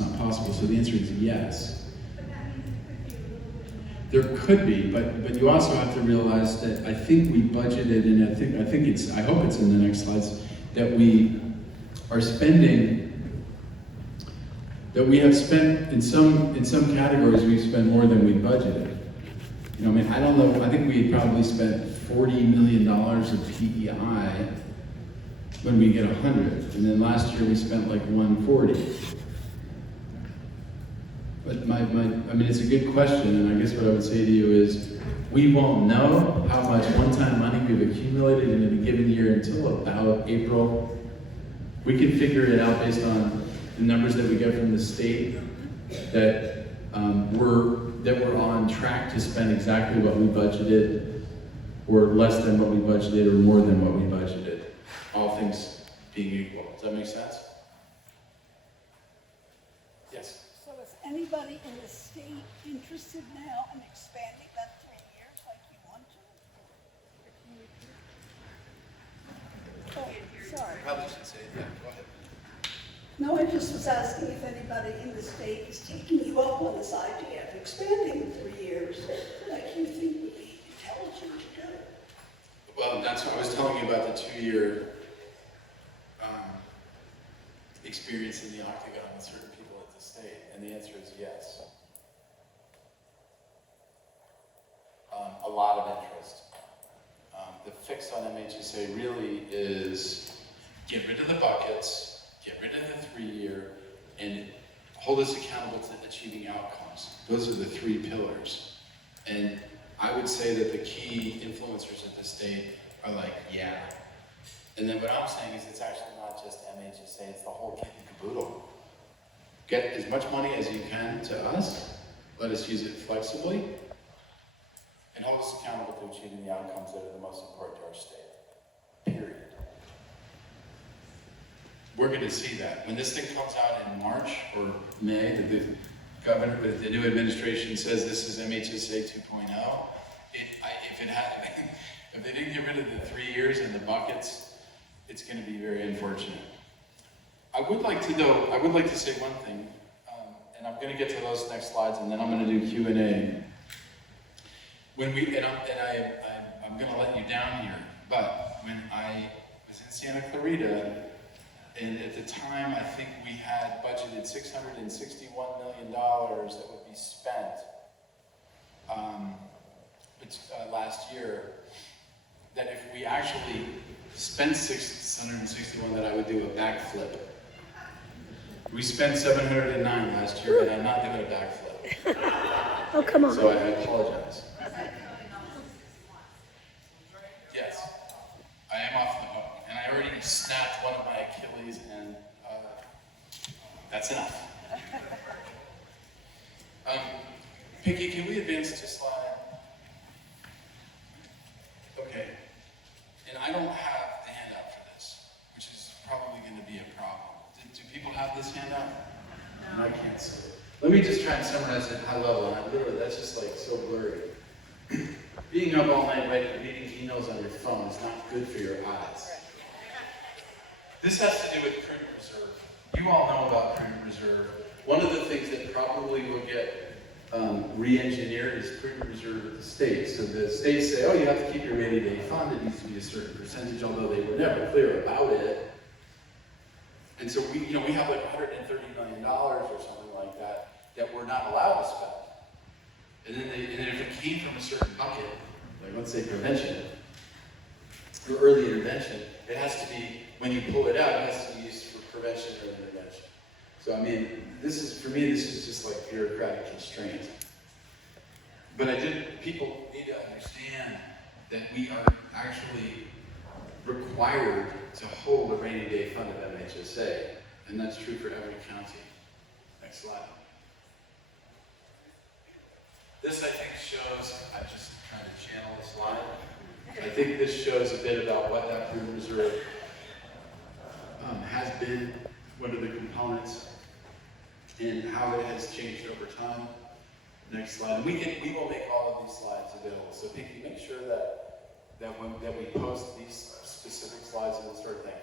not possible. So the answer is yes. There could be, but you also have to realize that I think we budgeted, and I hope it's in the next slides, that we are spending, that we have spent in some categories we've spent more than we budgeted. You know, I mean, I don't know. I think we probably spent $40 million of PEI when we get 100, and then last year we spent like 140. But I mean, it's a good question, and I guess what I would say to you is, We won't know how much one-time money we've accumulated in a given year until about April. We can figure it out based on the numbers that we get from the state that we're on track to spend exactly what we budgeted, or less than what we budgeted, or more than what we budgeted. All things being equal. Does that make sense? Yes. So is anybody in the state interested now in expanding that 3 years like you want to? Oh, sorry. Probably should say, yeah, go ahead. No, I just was asking if anybody in the state is taking you up on this idea of expanding 3 years like you think would be intelligent to do. Well, that's what I was telling you about the 2-year experience in the Octagon with certain people at the state, and the answer is yes. A lot of interest. The fix on MHSA really is get rid of the buckets, get rid of the 3-year, and hold us accountable to achieving outcomes. Those are the 3 pillars. And I would say that the key influencers at the state are like, yeah. And then what I'm saying is it's actually not just MHSA, it's the whole kit and caboodle. Get as much money as you can to us, let us use it flexibly, and hold us accountable to achieving the outcomes that are the most important to our state. Period. We're going to see that. When this thing comes out in March or May, that the governor, the new administration says this is MHSA 2.0, if they didn't get rid of the 3 years and the buckets, it's going to be very unfortunate. I would like to say one thing, and I'm going to get to those next slides, and then I'm going to do Q&A. I'm going to let you down here, but when I was in Santa Clarita, and at the time, I think we had budgeted $661 million that would be spent last year. That if we actually spent 661, that I would do a backflip. We spent 709 last year, and I'm not doing a backflip. Oh, come on. So I apologize. Yes, I am off the hook, and I already snapped one of my Achilles, and that's enough. Picky, can we advance to slide? Okay. And I don't have the handout for this, which is probably going to be a problem. Do people have this handout? No. I can't see it. Let me just try and summarize it at high level. And literally, that's just like so blurry. Being up all night reading emails on your phone is not good for your eyes. This has to do with prudent reserve. You all know about prudent reserve. One of the things that probably will get re-engineered is prudent reserve at the state. So the states say, oh, you have to keep your rainy day fund. It needs to be a certain percentage, although they were never clear about it. And so we have like $130 million or something like that we're not allowed to spend. And then if it came from a certain bucket, like let's say prevention or early intervention, it has to be, when you pull it out, it has to be used for prevention or intervention. So I mean, for me, this is just like bureaucratic constraint. But people need to understand that we are actually required to hold a rainy day fund of MHSA, and that's true for every county. Next slide. This, I think, shows, I'm just trying to channel the slide. I think this shows a bit about what that prudent reserve has been, what are the components, and how it has changed over time. Next slide. And we will make all of these slides available. So Pinky, make sure that we post these specific slides in the start. Thank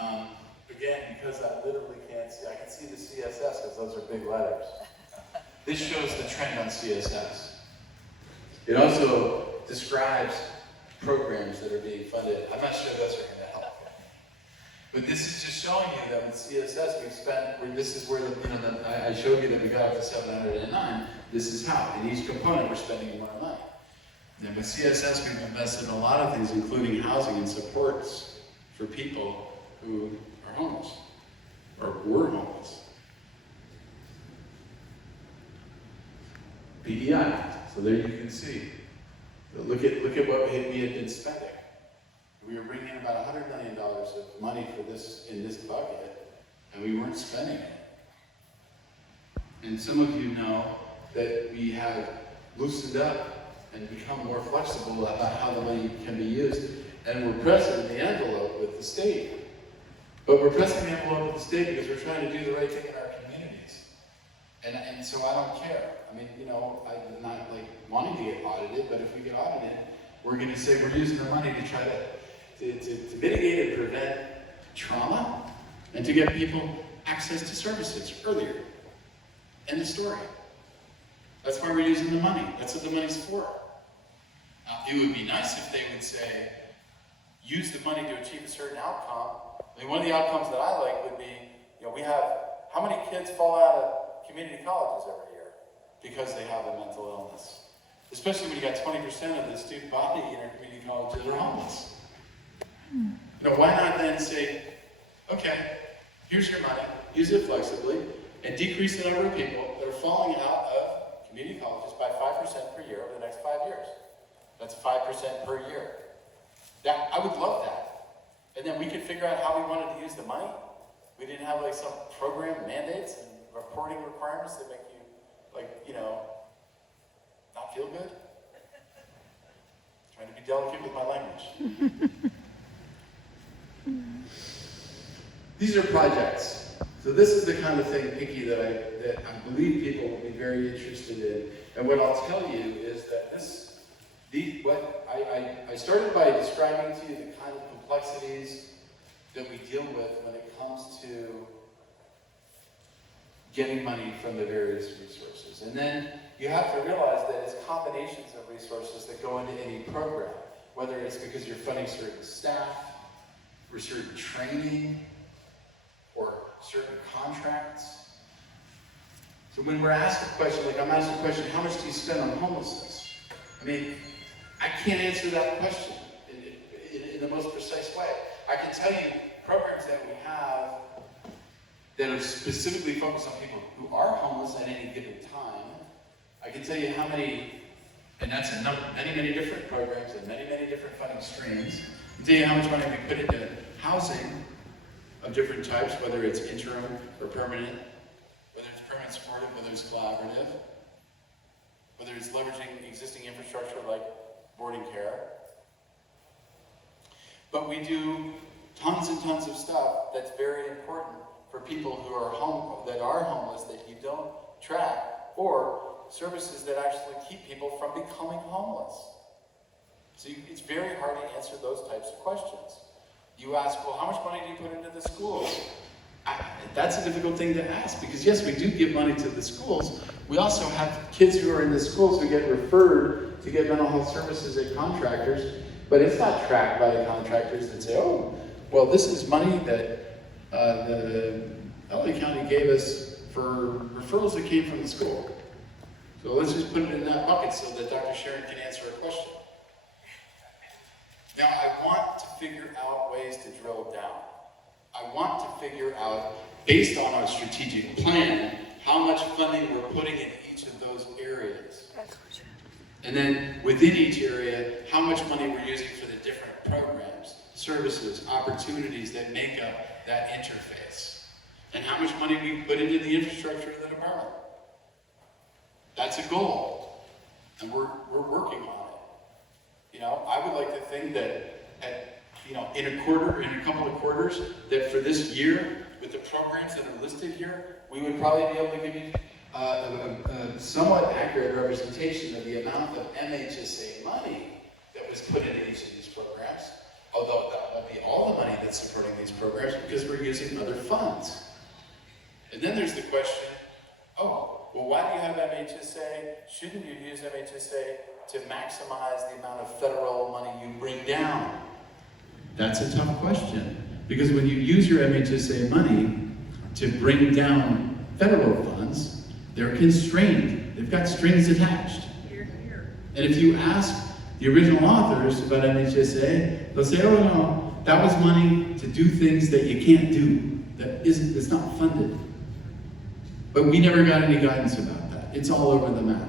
you. Again, because I literally can't see, I can see the CSS because those are big letters. This shows the trend on CSS. It also describes programs that are being funded. I'm not sure those are going to help. But this is just showing you that with CSS we've spent, this is where I showed you that we got up to 709. This is how. In each component we're spending more money. And with CSS we've invested in a lot of things, including housing and supports for people who are homeless or were homeless. PEI. So there you can see. Look at what we had been spending. We were bringing in about $100 million of money for this in this bucket, and we weren't spending it. And some of you know that we have loosened up and become more flexible about how the money can be used, and we're pressing the envelope with the state. But we're pressing the envelope with the state because we're trying to do the right thing in our communities. And so I don't care. I mean, you know, I'm not like wanting to get audited, but if we get audited, we're going to say we're using the money to try to mitigate and prevent trauma and to get people access to services earlier. End of story. That's why we're using the money. That's what the money's for. It would be nice if they would say, use the money to achieve a certain outcome. I mean, one of the outcomes that I like would be, you know, we have, how many kids fall out of community colleges every year because they have a mental illness? Especially when you got 20% of the student body in our community colleges are homeless. You know, why not then say, okay, here's your money, use it flexibly, and decrease the number of people that are falling out of community colleges by 5% per year over the next 5 years. That's 5% per year. That, I would love that. And then we could figure out how we wanted to use the money. We didn't have like some program mandates and reporting requirements that make you, like, you know, not feel good. Trying to be delicate with my language. These are projects. So this is the kind of thing, Picky, that I believe people will be very interested in. And what I'll tell you is that I started by describing to you the kind of complexities that we deal with when it comes to getting money from the various resources. And then you have to realize that it's combinations of resources that go into any program, whether it's because you're funding certain staff, or certain training, or certain contracts. So when we're asked a question, like I'm asked a question, how much do you spend on homelessness? I mean, I can't answer that question in the most precise way. I can tell you programs that we have that are specifically focused on people who are homeless at any given time. I can tell you how many, and that's a number, many different programs and many different funding streams. I can tell you how much money we put into housing of different types, whether it's interim or permanent, whether it's permanent supportive, whether it's collaborative, whether it's leveraging existing infrastructure like boarding care. But we do tons and tons of stuff that's very important for people who are homeless that you don't track, or services that actually keep people from becoming homeless. So it's very hard to answer those types of questions. You ask, well, how much money do you put into the schools? That's a difficult thing to ask, because yes, we do give money to the schools. We also have kids who are in the schools who get referred to get mental health services at contractors, but it's not tracked by the contractors that say, oh, well, this is money that the LA County gave us for referrals that came from the school. So let's just put it in that bucket so that Dr. Sherin can answer a question. Now, I want to figure out ways to drill down. I want to figure out, based on our strategic plan, how much funding we're putting in each of those areas. And then within each area, how much money we're using for the different programs, services, opportunities that make up that interface. And how much money we put into the infrastructure of the department. That's a goal. And we're working on it. You know, I would like to think that in a couple of quarters, that for this year, with the programs that are listed here, we would probably be able to give you a somewhat accurate representation of the amount of MHSA money that was put into each of these programs, although that won't be all the money that's supporting these programs because we're using other funds. And then there's the question, oh, well, why do you have MHSA? Shouldn't you use MHSA to maximize the amount of federal money you bring down? That's a tough question, because when you use your MHSA money to bring down federal funds, they're constrained. They've got strings attached. And if you ask the original authors about MHSA, they'll say, oh no, that was money to do things that you can't do, that's not funded. But we never got any guidance about that. It's all over the map.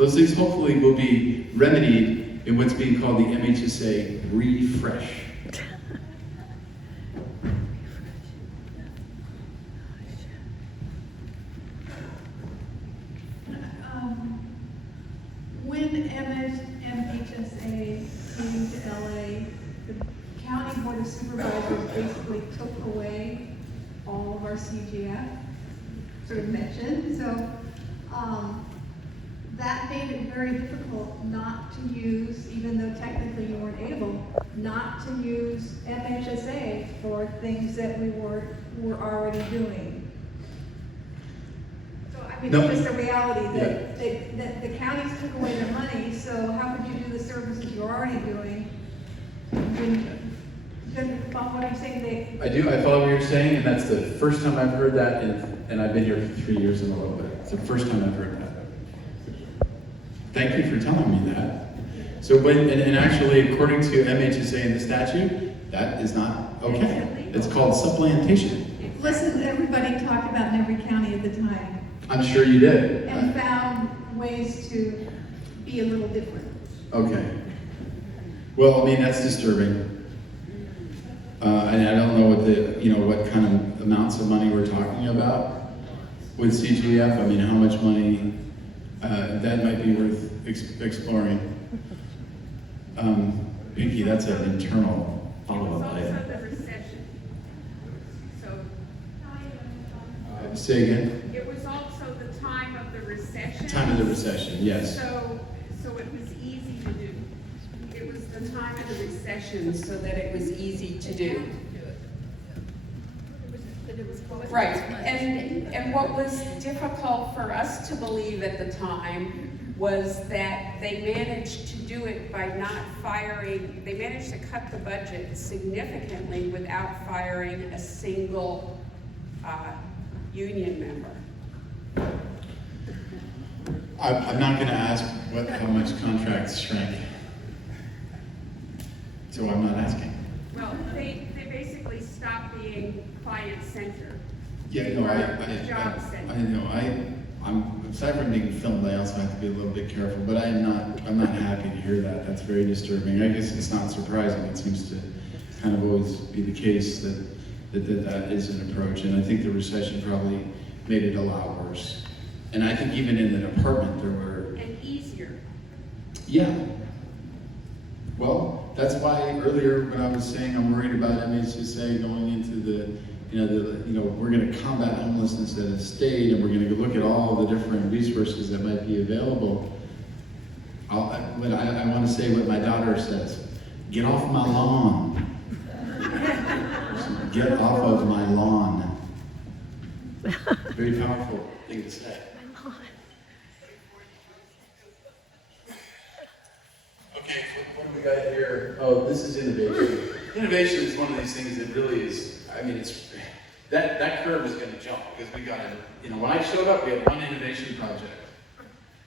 Those things hopefully will be remedied in what's being called the MHSA refresh. When MHSA came to LA, the County Board of Supervisors basically took away all of our CGF, sort of mentioned, so that made it very difficult not to use, even though technically you weren't able, not to use MHSA for things that we were already doing. So I mean, No. it's just a reality that the counties took away their money, so how could you do the services you're already doing? What I'm saying, I do, I follow what you're saying, and that's the first time I've heard that, and I've been here for 3 years and a little bit. It's the first time I've heard that. Thank you for telling me that. So, and actually, according to MHSA in the statute, that is not okay. It's called supplantation. listen, everybody talked about in every county at the time. I'm sure you did. And found ways to be a little different. Okay. Well, I mean, that's disturbing. And I don't know what kind of amounts of money we're talking about with CGF. I mean, how much money, that might be worth exploring. Pinky, that's an internal follow-up It was item. also the recession. So Say again? it was also the time of the recession. Time of the recession, yes. So it was easy to do. It was the time of the recession so that it was easy to do. Right, and what was difficult for us to believe at the time was that they managed to do it by not firing, they managed to cut the budget significantly without firing a single union member. I'm not gonna ask how much contracts shrank. So I'm not asking. Well, they basically stopped being client-centered. Yeah, no, Job center. I know, I'm, aside from being filmed, I also have to be a little bit careful, but I'm not happy to hear that. That's very disturbing. I guess it's not surprising. It seems to kind of always be the case that is an approach, and I think the recession probably made it a lot worse. And I think even in the department there were... And easier. Yeah. Well, that's why earlier when I was saying I'm worried about MHSA going into we're going to combat homelessness at a state, and we're going to look at all the different resources that might be available. I want to say what my daughter says: "Get off my lawn." Get off of my lawn. Very powerful thing to say. Okay, what do we got here? Oh, this is innovation. Innovation is one of these things that really is, I mean, that curve is going to jump, because we got to, when I showed up, we had one innovation project.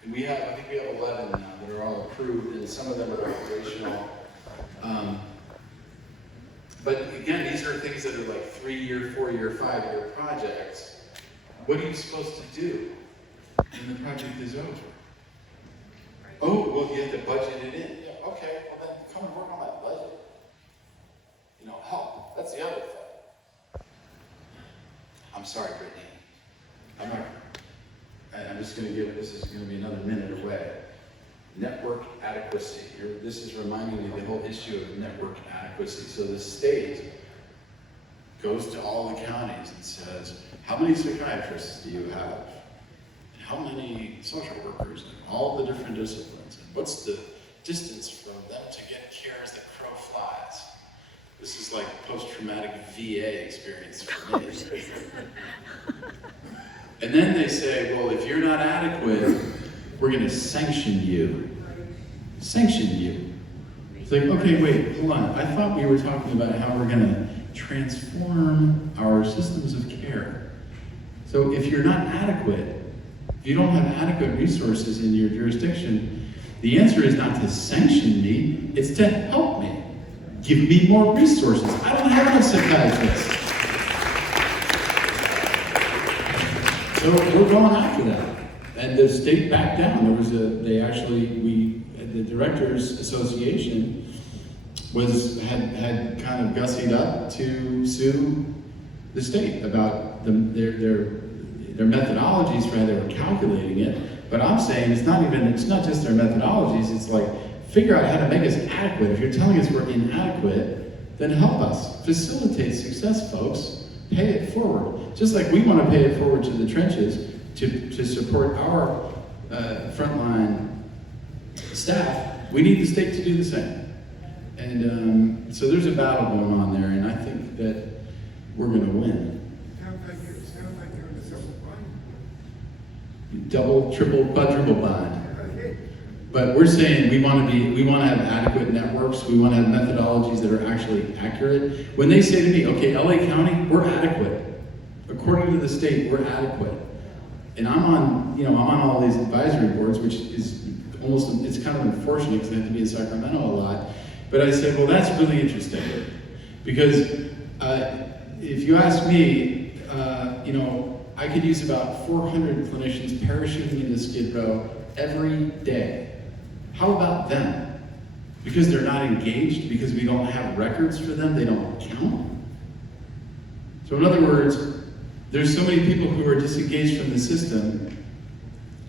And I think we have 11 now that are all approved, and some of them are operational. But again, these are things that are like 3-year, 4-year, 5-year projects. What are you supposed to do when the project is over? Oh, well, you have to budget it in. Yeah, okay, well then come and work on that budget. Help. That's the other thing. I'm sorry, Brittany. I'm just going to this is going to be another minute away. Network adequacy. This is reminding me of the whole issue of network adequacy. So the state goes to all the counties and says, how many psychiatrists do you have? How many social workers and all the different disciplines? And what's the distance from them to get care as the crow flies? This is like post-traumatic VA experience for me. And then they say, well, if you're not adequate, we're going to sanction you. Sanction you. It's like, okay, wait, hold on. I thought we were talking about how we're going to transform our systems of care. So if you're not adequate, if you don't have adequate resources in your jurisdiction, the answer is not to sanction me, it's to help me. Give me more resources. I don't have a psychiatrist. So we're going after that. And the state backed down. The Directors Association had kind of gussied up to sue the state about their methodologies for how they were calculating it. But I'm saying it's not just their methodologies, it's like, figure out how to make us adequate. If you're telling us we're inadequate, then help us. Facilitate success, folks. Pay it forward. Just like we want to pay it forward to the trenches to support our frontline staff, we need the state to do the same. And so there's a battle going on there, and I think that we're going to win. Sounds like you're in a civil bind. Double, triple, quadruple bind. But we're saying we want to have adequate networks. We want to have methodologies that are actually accurate. When they say to me, okay, LA County, we're adequate. According to the state, we're adequate. And I'm on all these advisory boards, which is it's kind of unfortunate because I have to be in Sacramento a lot. But I said, well, that's really interesting. Because if you ask me, I could use about 400 clinicians parachuting into Skid Row every day. How about them? Because they're not engaged, because we don't have records for them, they don't count? So in other words, there's so many people who are disengaged from the system,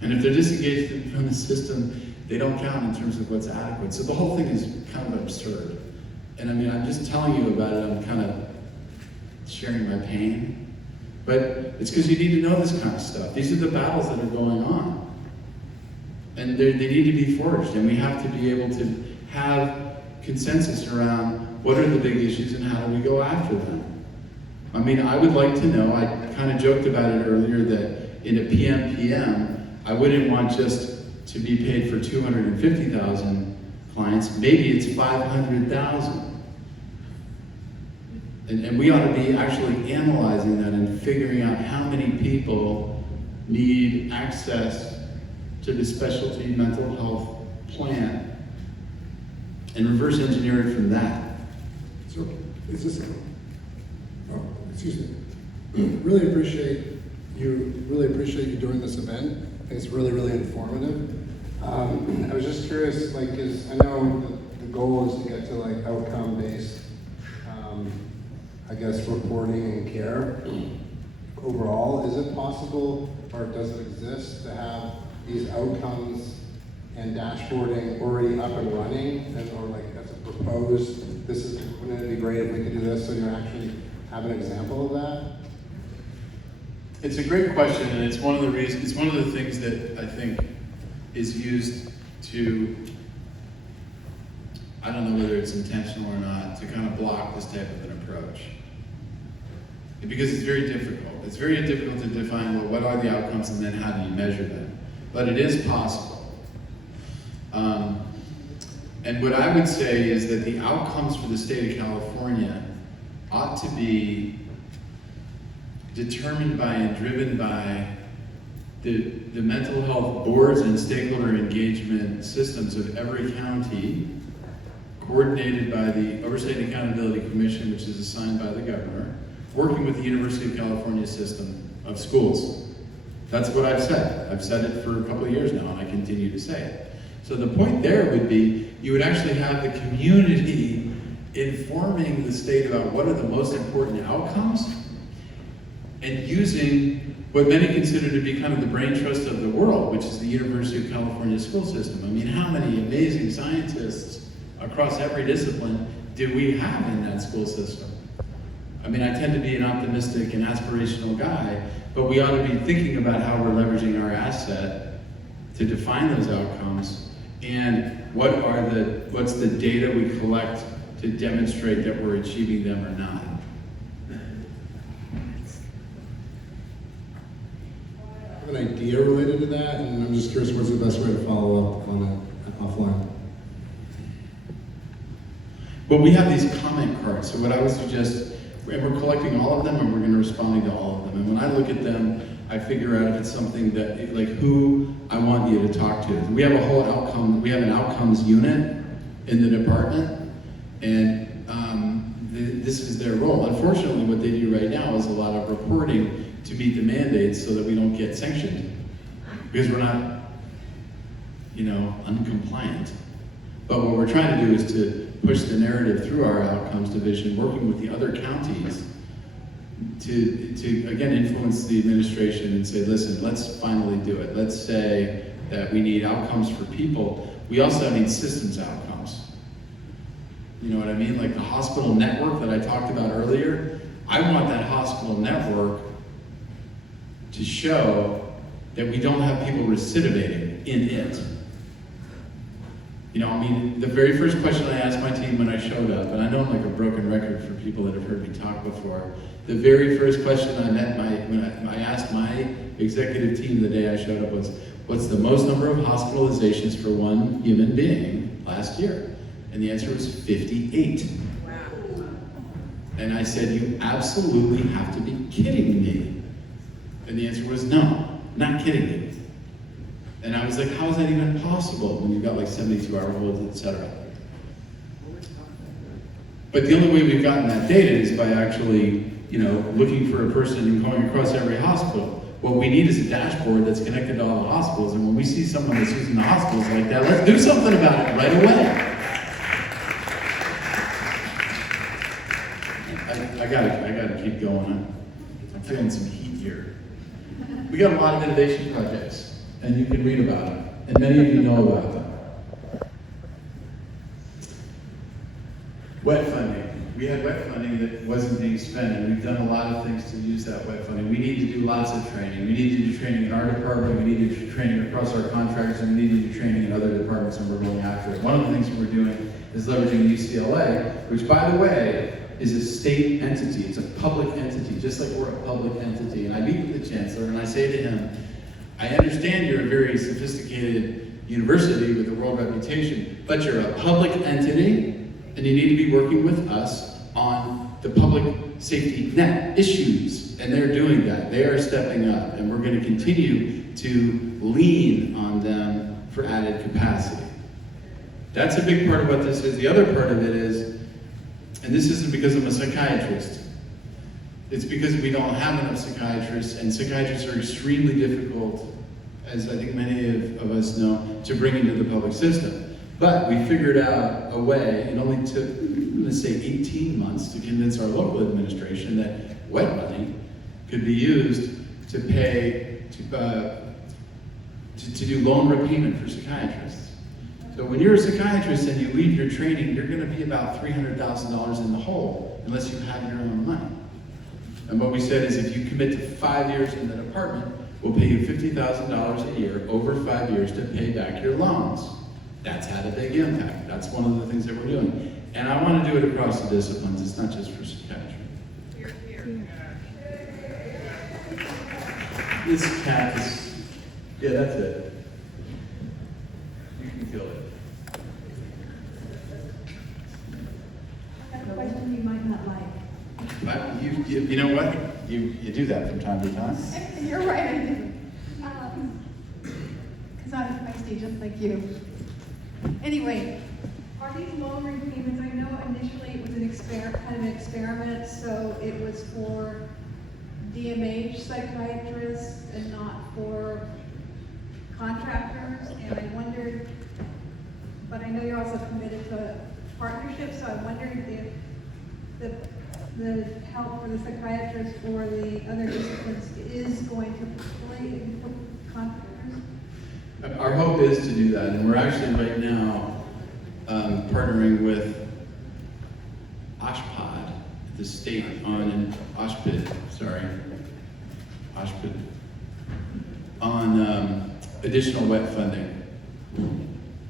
and if they're disengaged from the system, they don't count in terms of what's adequate. So the whole thing is kind of absurd. And I mean, I'm just telling you about it, I'm kind of sharing my pain. But it's because you need to know this kind of stuff. These are the battles that are going on. And they need to be forged, and we have to be able to have consensus around what are the big issues and how do we go after them. I mean, I would like to know, I kind of joked about it earlier, that in a PMPM, I wouldn't want just to be paid for 250,000 clients, maybe it's 500,000. And we ought to be actually analyzing that and figuring out how many people need access to the specialty mental health plan and reverse engineer it from that. So, is this, excuse me, really appreciate you doing this event. I think it's really, really informative. I was just curious, like, I know the goal is to get to like outcome-based, I guess, reporting and care. Overall, is it possible, or does it exist, to have these outcomes and dashboarding already up and running, or like as a proposed, wouldn't it be great if we could do this so you actually have an example of that? It's a great question, and it's one of the things that I think is used to, I don't know whether it's intentional or not, to kind of block this type of an approach. Because it's very difficult. It's very difficult to define, well, what are the outcomes and then how do you measure them? But it is possible. And what I would say is that the outcomes for the state of California ought to be determined by and driven by the mental health boards and stakeholder engagement systems of every county, coordinated by the Oversight and Accountability Commission, which is assigned by the governor, working with the University of California system of schools. That's what I've said. I've said it for a couple of years now, and I continue to say it. So the point there would be, you would actually have the community informing the state about what are the most important outcomes, and using what many consider to be kind of the brain trust of the world, which is the University of California school system. I mean, how many amazing scientists across every discipline do we have in that school system? I mean, I tend to be an optimistic and aspirational guy, but we ought to be thinking about how we're leveraging our asset to define those outcomes, and what's the data we collect to demonstrate that we're achieving them or not. I have an idea related to that, and I'm just curious, what's the best way to follow up on it offline? But we have these comment cards, so what I would suggest, and we're collecting all of them, and we're going to respond to all of them. And when I look at them, I figure out if it's something that, like, who I want you to talk to. We have a whole outcome, we have an outcomes unit in the department, and this is their role. Unfortunately, what they do right now is a lot of reporting to meet the mandates so that we don't get sanctioned. because we're not, uncompliant. But what we're trying to do is to push the narrative through our outcomes division, working with the other counties to again, influence the administration and say, listen, let's finally do it. Let's say that we need outcomes for people. We also need systems outcomes. You know what I mean? Like the hospital network that I talked about earlier, I want that hospital network to show that we don't have people recidivating in it. The very first question I asked my team when I showed up, and I know I'm like a broken record for people that have heard me talk before, the very first question when I asked my executive team the day I showed up was, what's the most number of hospitalizations for one human being last year? And the answer was 58. Wow. And I said, you absolutely have to be kidding me. And the answer was no, not kidding you. And I was like, how is that even possible when you've got like 72-hour holds, et cetera? But the only way we've gotten that data is by actually, looking for a person and going across every hospital. What we need is a dashboard that's connected to all the hospitals. And when we see someone that's using the hospitals like that, let's do something about it right away. I gotta keep going. I'm feeling some heat here. We got a lot of innovation projects, and you can read about them, and many of you know about them. Wet funding. We had wet funding that wasn't being spent, and we've done a lot of things to use that wet funding. We need to do lots of training. We need to do training in our department, we need to do training across our contractors, and we need to do training in other departments, and we're going after it. One of the things we're doing is leveraging UCLA, which, by the way, is a state entity. It's a public entity, just like we're a public entity. And I meet with the chancellor, and I say to him, I understand you're a very sophisticated university with a world reputation, but you're a public entity, and you need to be working with us on the public safety net issues. And they're doing that. They are stepping up, and we're going to continue to lean on them for added capacity. That's a big part of what this is. The other part of it is, and this isn't because I'm a psychiatrist, it's because we don't have enough psychiatrists, and psychiatrists are extremely difficult, as I think many of us know, to bring into the public system. But we figured out a way, it only took, let's say, 18 months to convince our local administration that wet money could be used to pay, to do loan repayment for psychiatrists. So when you're a psychiatrist and you leave your training, you're gonna be about $300,000 in the hole, unless you have your own money. And what we said is, if you commit to 5 years in the department, we'll pay you $50,000 a year over 5 years to pay back your loans. That's had a big impact. That's one of the things that we're doing. And I want to do it across the disciplines. It's not just for psychiatry. Here, here. This cat is, yeah, that's it. You can feel it. I have a question you might not like. But you know what? You do that from time to time. You're right, I do. Because I'm feisty just like you. Anyway, are these loan repayments, I know initially it was kind of an experiment, so it was for DMH psychiatrists and not for contractors, and I wondered, but I know you're also committed to partnerships, so I wondered if the help for the psychiatrists or the other disciplines is going to play into contractors? Our hope is to do that, and we're actually right now partnering with OSHPD, the state on additional wet funding.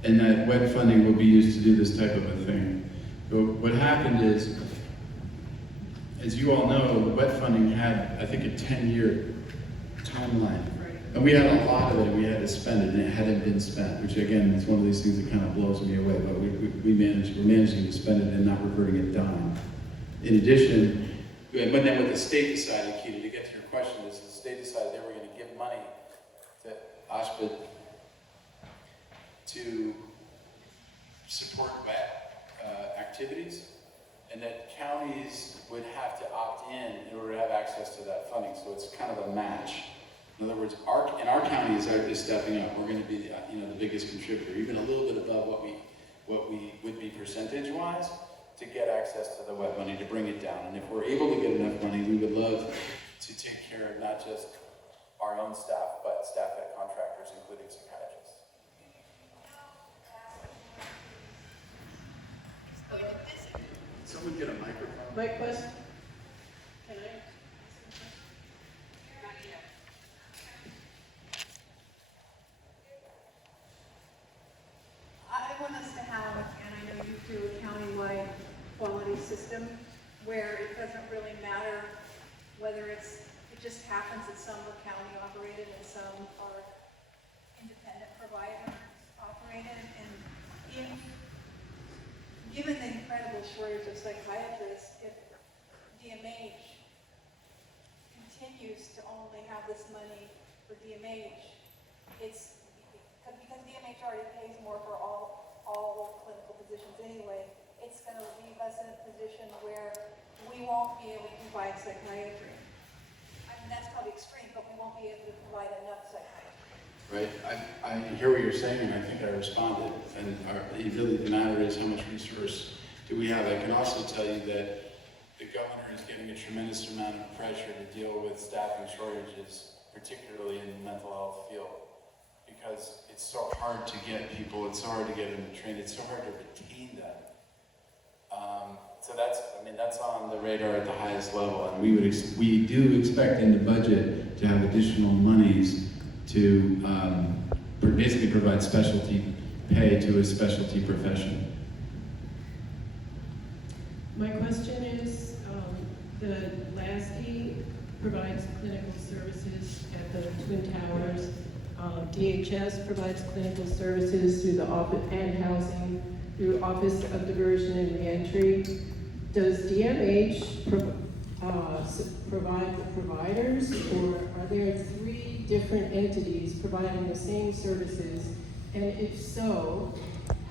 And that wet funding will be used to do this type of a thing. But what happened is, as you all know, the wet funding had, I think, a 10-year timeline. And we had a lot of it, and we had to spend it, and it hadn't been spent, which again, is one of these things that kind of blows me away, but we're managing to spend it and not reverting it down. In addition, but then what the state decided, Keita, to get to your question, is the state decided they were going to give money to OSHPD to support wet activities, and that counties would have to opt in order to have access to that funding, so it's kind of a match. In other words, in our county is stepping up. We're going to be the biggest contributor, even a little bit above what we would be percentage-wise, to get access to the web money, to bring it down. And if we're able to get enough money, we would love to take care of not just our own staff, but staff at contractors, including psychiatrists. Someone get a microphone. My question, can I? I want us to have, and I know you do, a countywide quality system where it doesn't really matter whether it just happens that some are county operated and some are independent providers operated. And given the incredible shortage of psychiatrists, if DMH continues to only have this money for DMH, it's because DMH already pays more for all clinical positions anyway, it's going to leave us in a position where we won't be able to provide psychiatry. I mean, that's probably extreme, but we won't be able to provide enough psychiatry. Right, I hear what you're saying, and I think I responded. And really, the matter is how much resource do we have. I can also tell you that the governor is getting a tremendous amount of pressure to deal with staffing shortages, particularly in the mental health field, because it's so hard to get people, it's so hard to get them trained, it's so hard to retain them. So that's on the radar at the highest level, and we do expect in the budget to have additional monies to basically provide specialty pay to a specialty profession. My question is, the LACD provides clinical services at the Twin Towers. DHS provides clinical services through the office and housing through Office of Diversion and Reentry. Does DMH provide the providers, or are there 3 different entities providing the same services? And if so,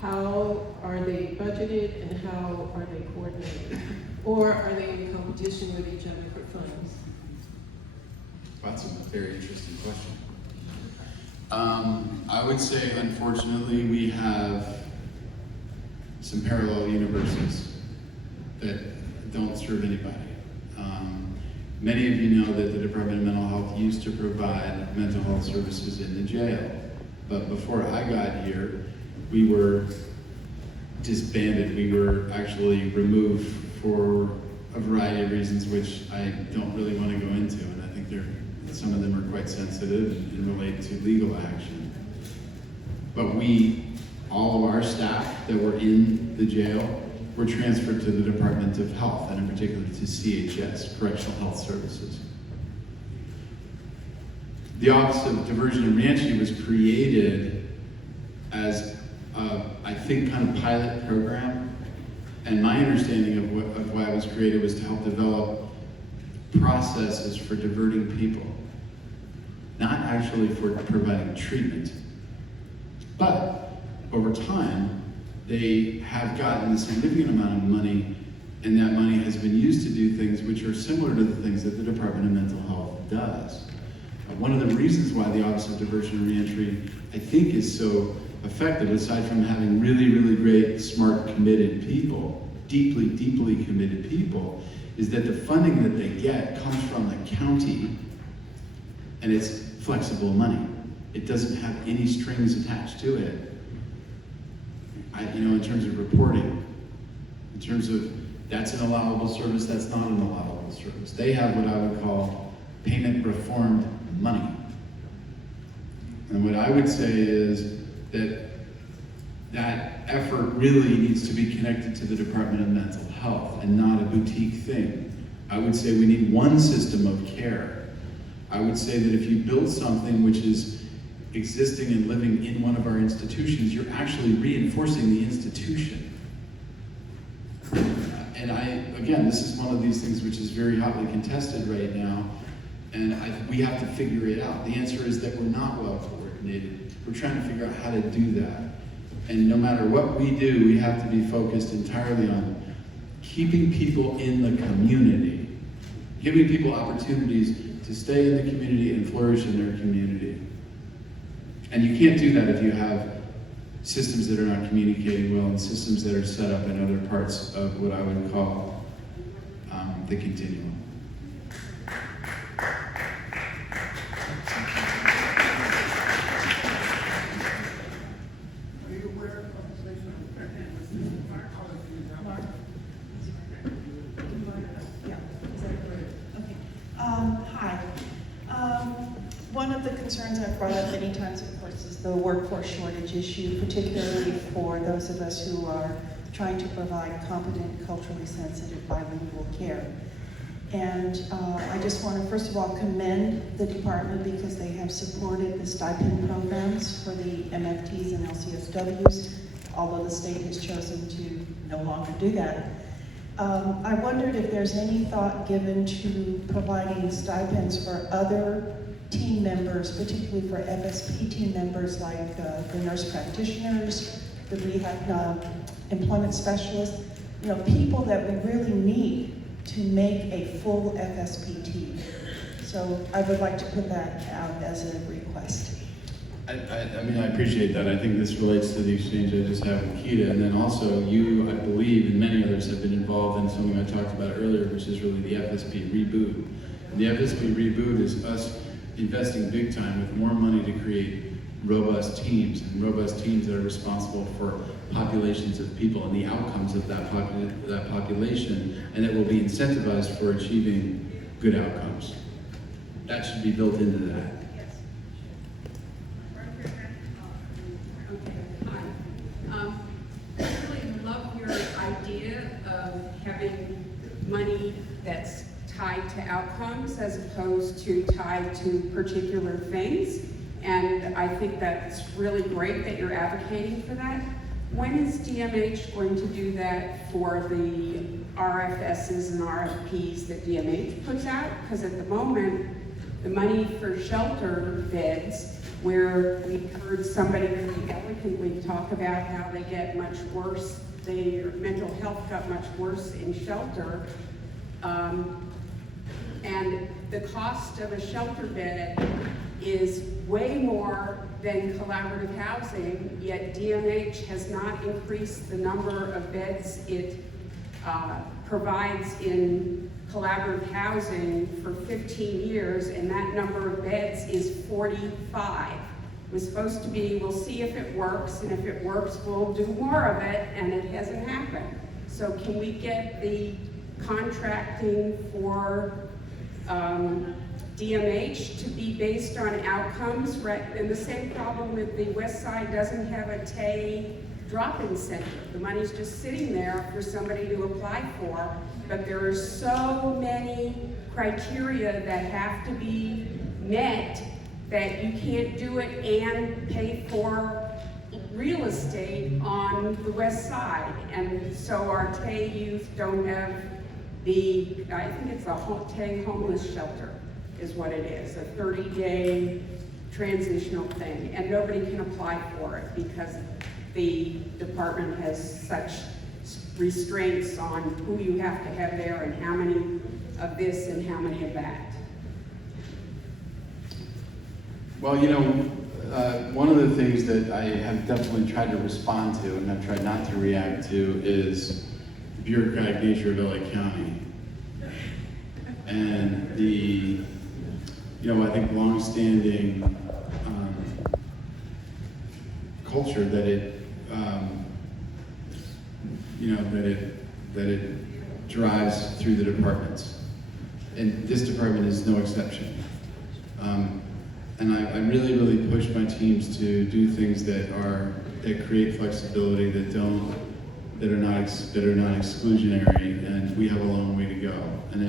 how are they budgeted and how are they coordinated? Or are they in competition with each other for funds? That's a very interesting question. I would say, unfortunately, we have some parallel universes that don't serve anybody. Many of you know that the Department of Mental Health used to provide mental health services in the jail. But before I got here, we were disbanded. We were actually removed for a variety of reasons, which I don't really want to go into. And I think some of them are quite sensitive and relate to legal action. But all of our staff that were in the jail were transferred to the Department of Health, and in particular to CHS, Correctional Health Services. The Office of Diversion and Reentry was created as I think kind of pilot program, and my understanding of why it was created was to help develop processes for diverting people, not actually for providing treatment. But over time, they have gotten a significant amount of money, and that money has been used to do things which are similar to the things that the Department of Mental Health does. One of the reasons why the Office of Diversion and Reentry, I think, is so effective, aside from having really, really great, smart, committed people, deeply, deeply committed people, is that the funding that they get comes from the county, and it's flexible money. It doesn't have any strings attached to it. In terms of reporting, in terms of that's an allowable service, that's not an allowable service. They have what I would call payment reformed money. And what I would say is that effort really needs to be connected to the Department of Mental Health and not a boutique thing. I would say we need one system of care. I would say that if you build something which is existing and living in one of our institutions, you're actually reinforcing the institution. And again, this is one of these things which is very hotly contested right now, and we have to figure it out. The answer is that we're not well coordinated. We're trying to figure out how to do that. And no matter what we do, we have to be focused entirely on keeping people in the community, giving people opportunities to stay in the community and flourish in their community. And you can't do that if you have systems that are not communicating well and systems that are set up in other parts of what I would call the continuum. Hi. One of the concerns I've brought up many times, of course, is the workforce shortage issue, particularly for those of us who are trying to provide competent, culturally sensitive, bilingual care. And I just want to, first of all, commend the department because they have supported the stipend programs for the MFTs and LCSWs, although the state has chosen to no longer do that. I wondered if there's any thought given to providing stipends for other team members, particularly for FSP team members like the nurse practitioners, the rehab employment specialists, people that we really need to make a full FSP team. So I would like to put that out as a request. I mean, I appreciate that. I think this relates to the exchange I just had with Keita, and then also you, I believe, and many others have been involved in something I talked about earlier, which is really the FSP reboot. And the FSP reboot is us investing big time with more money to create robust teams, and robust teams that are responsible for populations of people and the outcomes of that population, and that will be incentivized for achieving good outcomes. That should be built into that. I really love your idea of having money that's tied to outcomes as opposed to tied to particular things. And I think that's really great that you're advocating for that. When is DMH going to do that for the RFSs and RFPs that DMH puts out? Because at the moment, the money for shelter beds, where we heard somebody really eloquently talk about how they get much worse, their mental health got much worse in shelter, and the cost of a shelter bed is way more than collaborative housing, yet DMH has not increased the number of beds it provides in collaborative housing for 15 years, and that number of beds is 45. It was supposed to be, we'll see if it works, and if it works, we'll do more of it, and it hasn't happened. So can we get the contracting for DMH to be based on outcomes, right? And the same problem with the West Side doesn't have a TAY drop-in center. The money's just sitting there for somebody to apply for, but there are so many criteria that have to be met that you can't do it and pay for real estate on the West Side. And so our TAY youth don't have I think it's a TAY homeless shelter is what it is, a 30-day transitional thing, and nobody can apply for it because the department has such restraints on who you have to have there and how many of this and how many of that. Well, one of the things that I have definitely tried to respond to and I've tried not to react to is the bureaucratic nature of LA County. And the, I think long-standing culture that it, that it drives through the departments. And this department is no exception. And I really, really push my teams to do things that create flexibility, that are not exclusionary, and we have a long way to go. And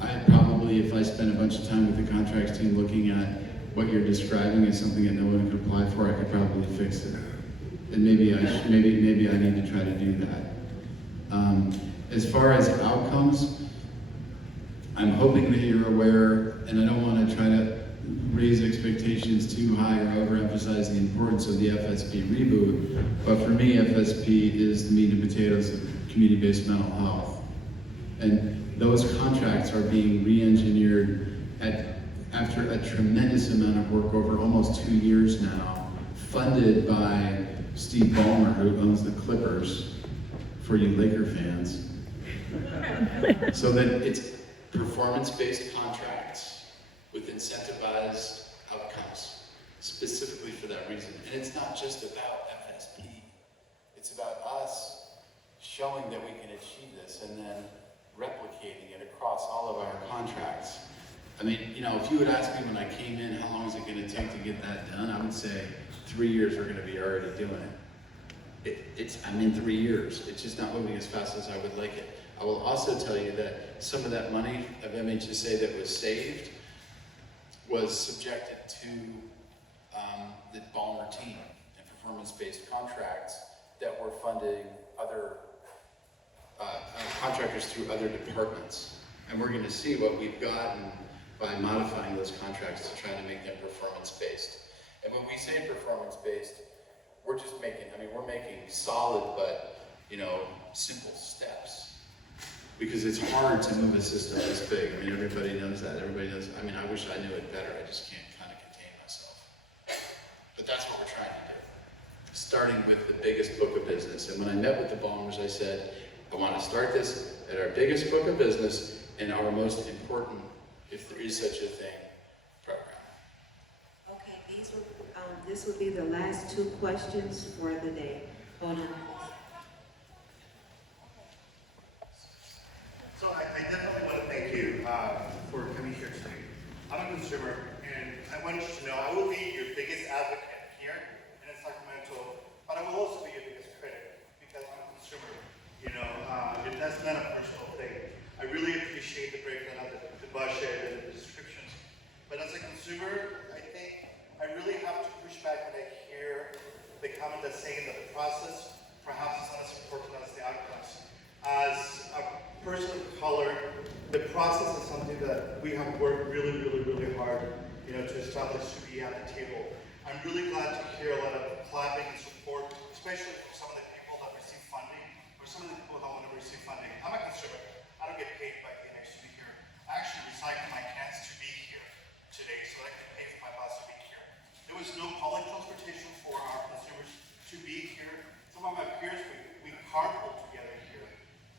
I probably, if I spent a bunch of time with the contracts team looking at what you're describing as something that no one could apply for, I could probably fix it. And maybe I need to try to do that. As far as outcomes, I'm hoping that you're aware, and I don't want to try to raise expectations too high or overemphasize the importance of the FSP reboot, but for me, FSP is the meat and potatoes of community-based mental health. And those contracts are being re-engineered after a tremendous amount of work over almost 2 years now, funded by Steve Ballmer, who owns the Clippers, for you Laker fans, so that it's performance-based contracts with incentivized outcomes, specifically for that reason. And it's not just about FSP. It's about us showing that we can achieve this and then replicating it across all of our contracts. I mean, you know, if you would ask me when I came in, how long is it going to take to get that done? I would say 3 years we're going to be already doing it. I'm in 3 years. It's just not moving as fast as I would like it. I will also tell you that some of that money of MHSA that was saved was subjected to the Ballmer team and performance-based contracts that were funding other contractors through other departments. And we're going to see what we've gotten by modifying those contracts to try to make them performance-based. And when we say performance-based, we're just making, we're making solid but, simple steps. Because it's hard to move a system this big. Everybody knows that. Everybody knows, I wish I knew it better. I just can't kind of contain myself. But that's what we're trying to do. Starting with the biggest book of business. And when I met with the Ballmers, I said, I want to start this at our biggest book of business and our most important, if there is such a thing, program. Okay, this will be the last 2 questions for the day. Hold on. So I definitely want to thank you for coming here today. I'm a consumer, and I want you to know I will be your biggest advocate here and in Sacramento, but I will also be your biggest critic because I'm a consumer. That's not a personal thing. I really appreciate the breakdown of the budget and the descriptions, but as a consumer, I think I really have to push back when I hear the comment that's saying that the process perhaps is not as important as the outcomes. As a person of color, the process is something that we have worked really, really, really hard, to establish to be at the table. I'm really glad to hear a lot of clapping and support, especially from some of the people that receive funding, or some of the people that want to receive funding. I'm a consumer. I don't get paid by LACDMH to be here. I actually recycle my cans to be here today so that I can pay for my bus to be here. There was no public transportation for our consumers to be here. Some of my peers, we carpool together here.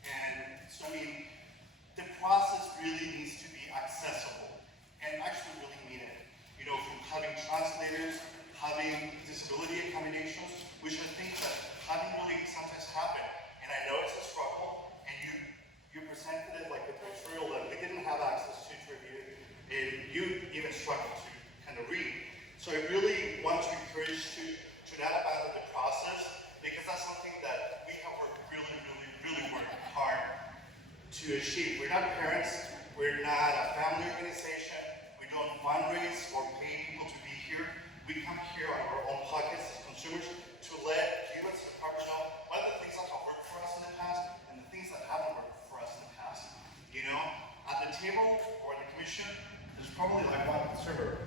And so, the process really needs to be accessible and actually really mean it. From having translators, having disability accommodations, which I think that having really sometimes happen, and I know it's a struggle, and you presented it like a tutorial that we didn't have access to review, and you even struggled to kind of read. So I really want to encourage to not abandon the process, because that's something that we have worked really, really, really worked hard to achieve. We're not parents, we're not a family organization, we don't fundraise or pay people to be here. We come here out of our own pockets as consumers to let you as a department know what are the things that have worked for us in the past and the things that haven't worked for us in the past. At the table or in the commission, there's probably like one consumer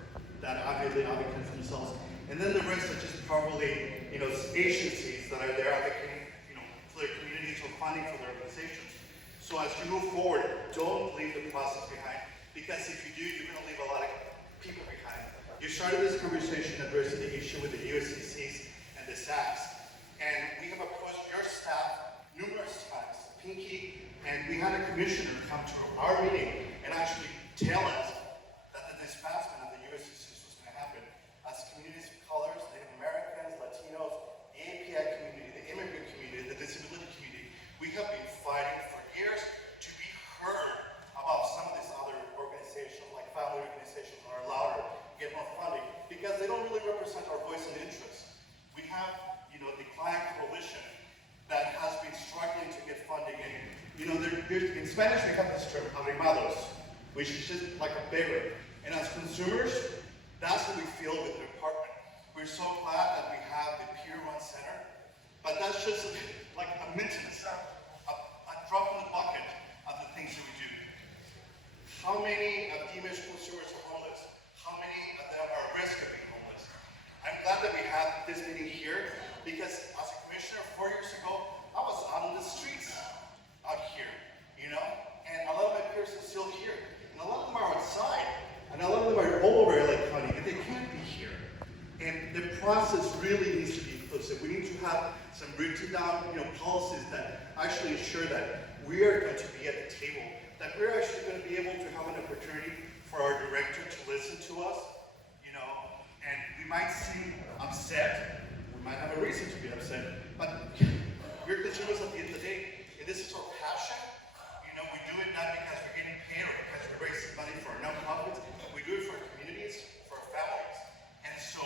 that obviously advocates themselves. And then the rest are just probably, agencies that are there advocating, for their communities or funding for their organizations. So as you move forward, don't leave the process behind, because if you do, you're going to leave a lot of people behind. You started this conversation addressing the issue with the USCCs and the SACs, and we have approached your staff numerous times, Pinky, and we had a commissioner come to our meeting and actually tell us that the disbandment of the USCCs was going to happen. As communities of colors, Native Americans, Latinos, the API community, the immigrant community, the disability community, we have been fighting for years to be heard about some of these other organizations, like family organizations that are louder, get more funding, because they don't really represent our voice and interests. We have, the client coalition that has been struggling to get funding, and in Spanish we have this term, arrimados, which is just like a beggar. And as consumers, that's what we feel with the department. We're so glad that we have the peer-run center, but that's just like a maintenance, a drop in the bucket of the things that we do. How many of DMH consumers are homeless? How many of them are at risk of being homeless? I'm glad that we have this meeting here, because as a commissioner 4 years ago, I was out on the streets out here, and a lot of my peers are still here, and a lot of them are outside. inclusive. We need to have some written down, policies that actually ensure that we are going to be at the table, that we're actually going to be able to have an opportunity for our director to listen to us, and we might seem upset, we might have a reason to be upset, but we're consumers at the end of the day, and this is our passion. We do it not because we're getting paid or because we're raising money for our nonprofits, we do it for our communities, for our families. And so,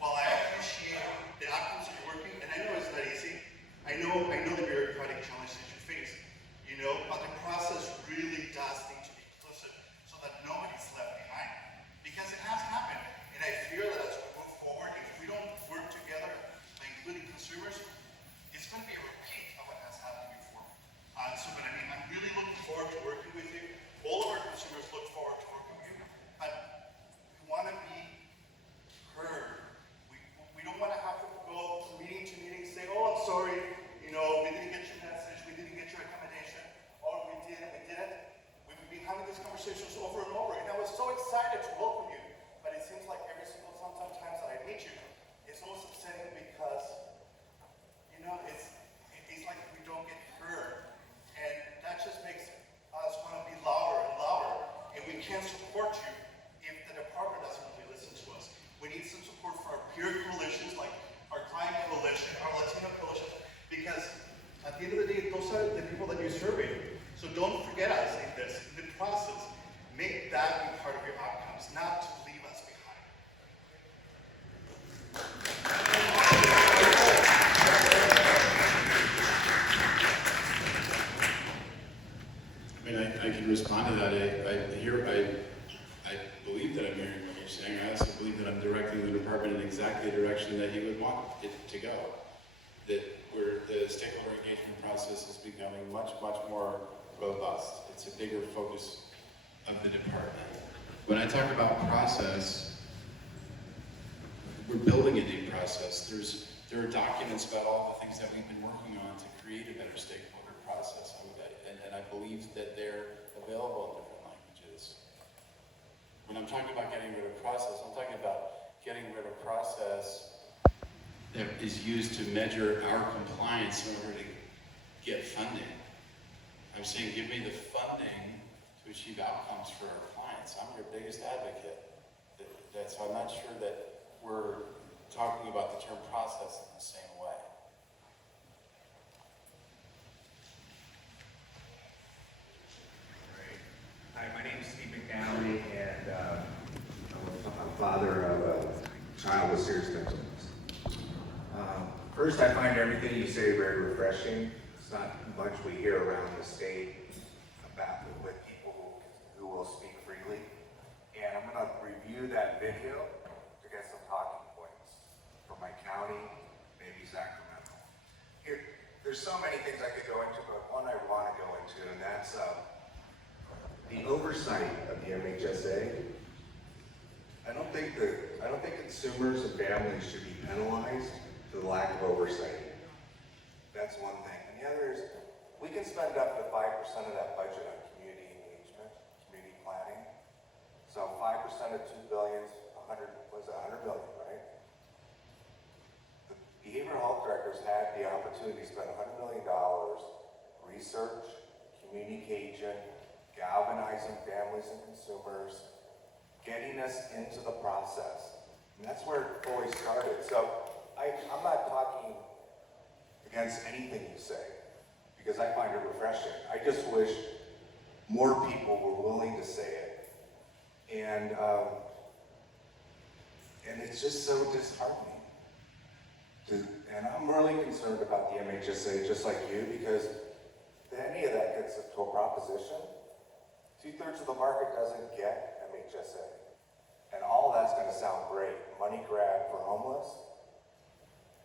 while I appreciate the outcomes that you're working, and I know it's not easy, I know the bureaucratic challenges that you face, but the process really does need to be inclusive so that nobody's left behind. Because it has happened, and I fear that as we move forward, if we don't work together by including consumers, it's going to be a repeat of what has happened before. But I'm really looking forward to working with you. All of our consumers look forward to working with you, but we want to be heard. We don't want to have to go from meeting to meeting saying, oh, I'm sorry, we didn't get your message, we didn't get your accommodation, or we didn't. We've been having these conversations over and over, and I was so excited to welcome you, but it seems like every single sometimes that I meet you, it's almost upsetting because, it's like we don't get heard, and that just makes us want to be louder and louder, and we can't support you if the department doesn't really listen to us. We need some support for our peer coalitions, like our client coalition, our Latino coalition, because at the end of the day, those are the people that you survey. So don't forget us in the process. Make that be part of your outcomes, not to leave us behind. I can respond to that. I believe that I'm hearing what you're saying. I also believe that I'm directing the department in exactly the direction that you would want it to go. That the stakeholder engagement process is becoming much, much more robust. It's a bigger focus of the department. When I talk about process, we're building a new process. There are documents about all the things that we've been working on to create a better stakeholder process. And I believe that they're available in different languages. When I'm talking about getting rid of process, I'm talking about getting rid of process that is used to measure our compliance in order to get funding. I'm saying give me the funding to achieve outcomes for our clients. I'm your biggest advocate. So I'm not sure that we're talking about the term process in the same way. Hi, my name is Steve McNally, and I'm a father of a child with serious mental illness. First, I find everything you say very refreshing. It's not much we hear around the state about with people who will speak freely. And I'm going to review that video to get some talking points for my county, maybe Sacramento. There's so many things I could go into, but one I want to go into, and that's the oversight of the MHSA. I don't think consumers and families should be penalized for the lack of oversight. That's one thing. And the other is, we can spend up to 5% of that budget on community engagement, community planning. So 5% of $2 billion, 100 million, right? The behavioral health directors had the opportunity to spend $100 million research, communication, galvanizing families and consumers, getting us into the process. And that's where it fully started. So I'm not talking against anything you say, because I find it refreshing. I just wish more people were willing to say it. And it's just so disheartening. And I'm really concerned about the MHSA, just like you, because if any of that gets to a proposition, 2/3 of the market doesn't get MHSA. And all that's going to sound great. Money grab for homeless.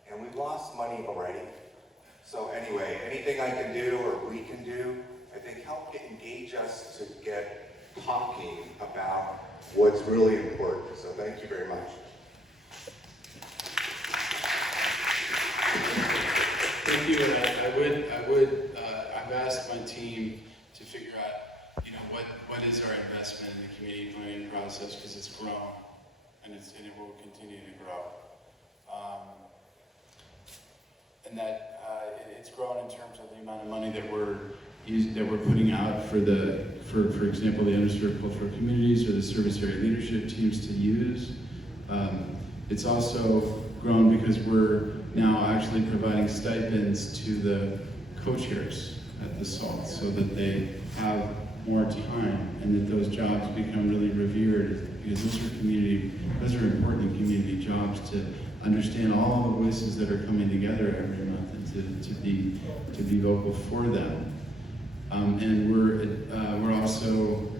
And we've lost money already. So anyway, anything I can do or we can do, I think help engage us to get talking about what's really important. So thank you very much. Thank you. I've asked my team to figure out, what is our investment in the community planning process, because it's grown and it will continue to grow. and that it's grown in terms of the amount of money that we're putting out for for example, the underserved cultural communities or the service area leadership teams to use. It's also grown because we're now actually providing stipends to the co-chairs at the SALT so that they have more time and that those jobs become really revered, because those are important community jobs, to understand all the voices that are coming together every month and to be vocal for them. And we're also,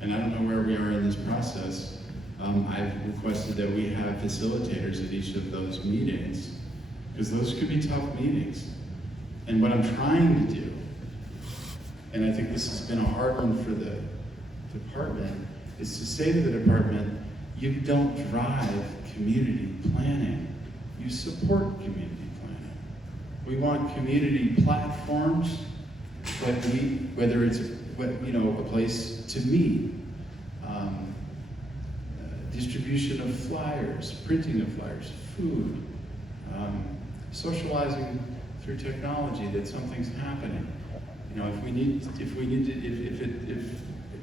and I don't know where we are in this process, I've requested that we have facilitators at each of those meetings, because those could be tough meetings. And what I'm trying to do, and I think this has been a hard one for the department, is to say to the department, you don't drive community planning, you support community planning. We want community platforms that whether it's a place to meet, distribution of flyers, printing of flyers, food, socializing through technology that something's happening. If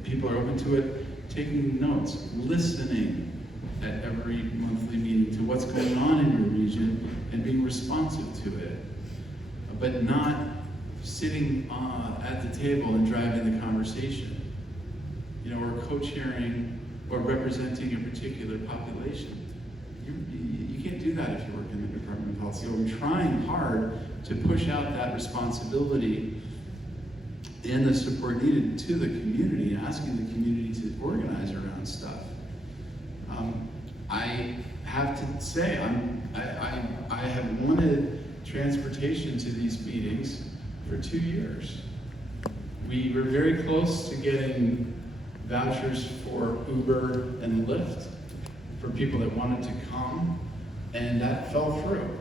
people are open to it, taking notes, listening at every monthly meeting to what's going on in your region and being responsive to it, but not sitting at the table and driving the conversation, or co-chairing or representing a particular population. You can't do that if you work in the Department of Health. So we're trying hard to push out that responsibility and the support needed to the community, asking the community to organize around stuff. I have to say, I have wanted transportation to these meetings for 2 years. We were very close to getting vouchers for Uber and Lyft for people that wanted to come, and that fell through.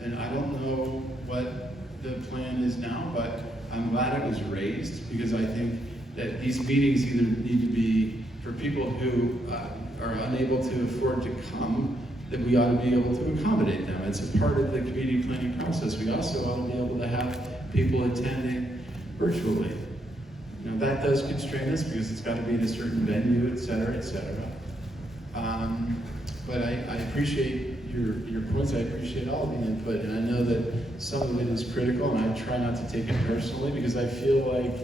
And I don't know what the plan is now, but I'm glad it was raised, because I think that these meetings either need to be for people who are unable to afford to come, that we ought to be able to accommodate them. It's a part of the community planning process. We also ought to be able to have people attending virtually. That does constrain us because it's got to be in a certain venue, et cetera, et cetera. But I appreciate your points. I appreciate all of the input, and I know that some of it is critical, and I try not to take it personally, because I feel like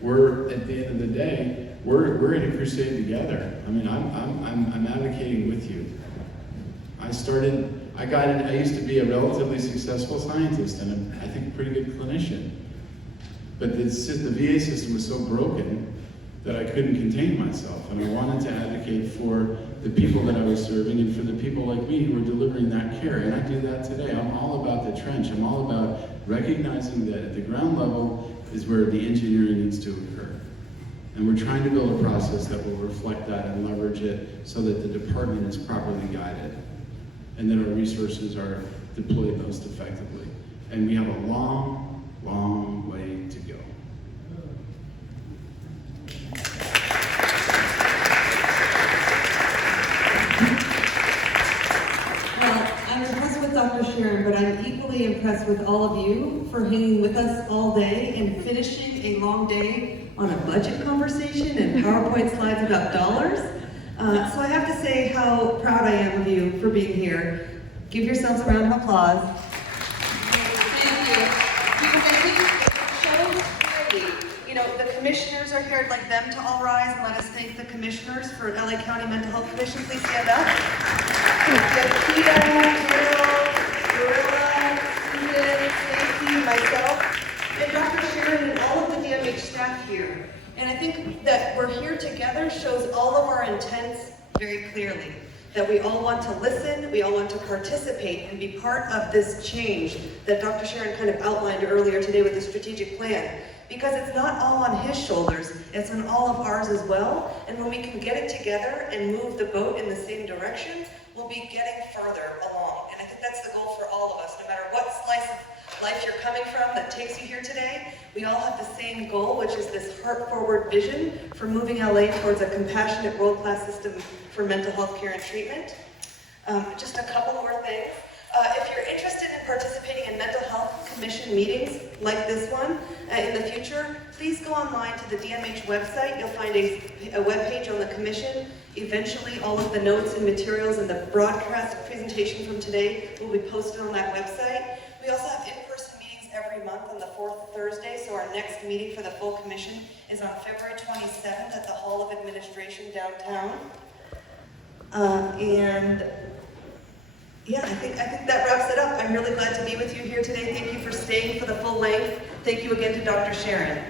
we're, at the end of the day, we're in a crusade together. I mean, I'm advocating with you. I used to be a relatively successful scientist and I think a pretty good clinician. But the VA system was so broken that I couldn't contain myself, and I wanted to advocate for the people that I was serving and for the people like me who were delivering that care, and I do that today. I'm all about the trench. I'm all about recognizing that at the ground level is where the engineering needs to occur. And we're trying to build a process that will reflect that and leverage it so that the department is properly guided and that our resources are deployed most effectively. And we have a long, long way to go. Well, I'm impressed with Dr. Sherin, but I'm equally impressed with all of you for hanging with us all day and finishing a long day on a budget conversation and PowerPoint slides about dollars. So I have to say how proud I am of you for being here. Give yourselves a round of applause. Thank you. Because I think it shows clearly, the commissioners are here. I'd like them to all rise and let us thank the commissioners for LA County Mental Health Commission. Please stand up. Peter, Carol, Gorilla, Stephen, Stacy, myself, and Dr. Sherin and all of the DMH staff here. And I think that we're here together shows all of our intents very clearly. That we all want to listen, we all want to participate and be part of this change that Dr. Sherin kind of outlined earlier today with the strategic plan. Because it's not all on his shoulders, it's on all of ours as well. And when we can get it together and move the boat in the same direction, we'll be getting further along. And I think that's the goal for all of us, no matter what slice of life you're coming from that takes you here today. We all have the same goal, which is this heart-forward vision for moving LA towards a compassionate, world-class system for mental health care and treatment. Just a couple more things. If you're interested in participating in mental health commission meetings like this one in the future, please go online to the DMH website. You'll find a webpage on the commission. Eventually, all of the notes and materials and the broadcast presentation from today will be posted on that website. We also have in-person meetings every month on the fourth Thursday, so our next meeting for the full commission is on February 27th at the Hall of Administration downtown. Yeah, I think that wraps it up. I'm really glad to be with you here today. Thank you for staying for the full length. Thank you again to Dr. Sherin.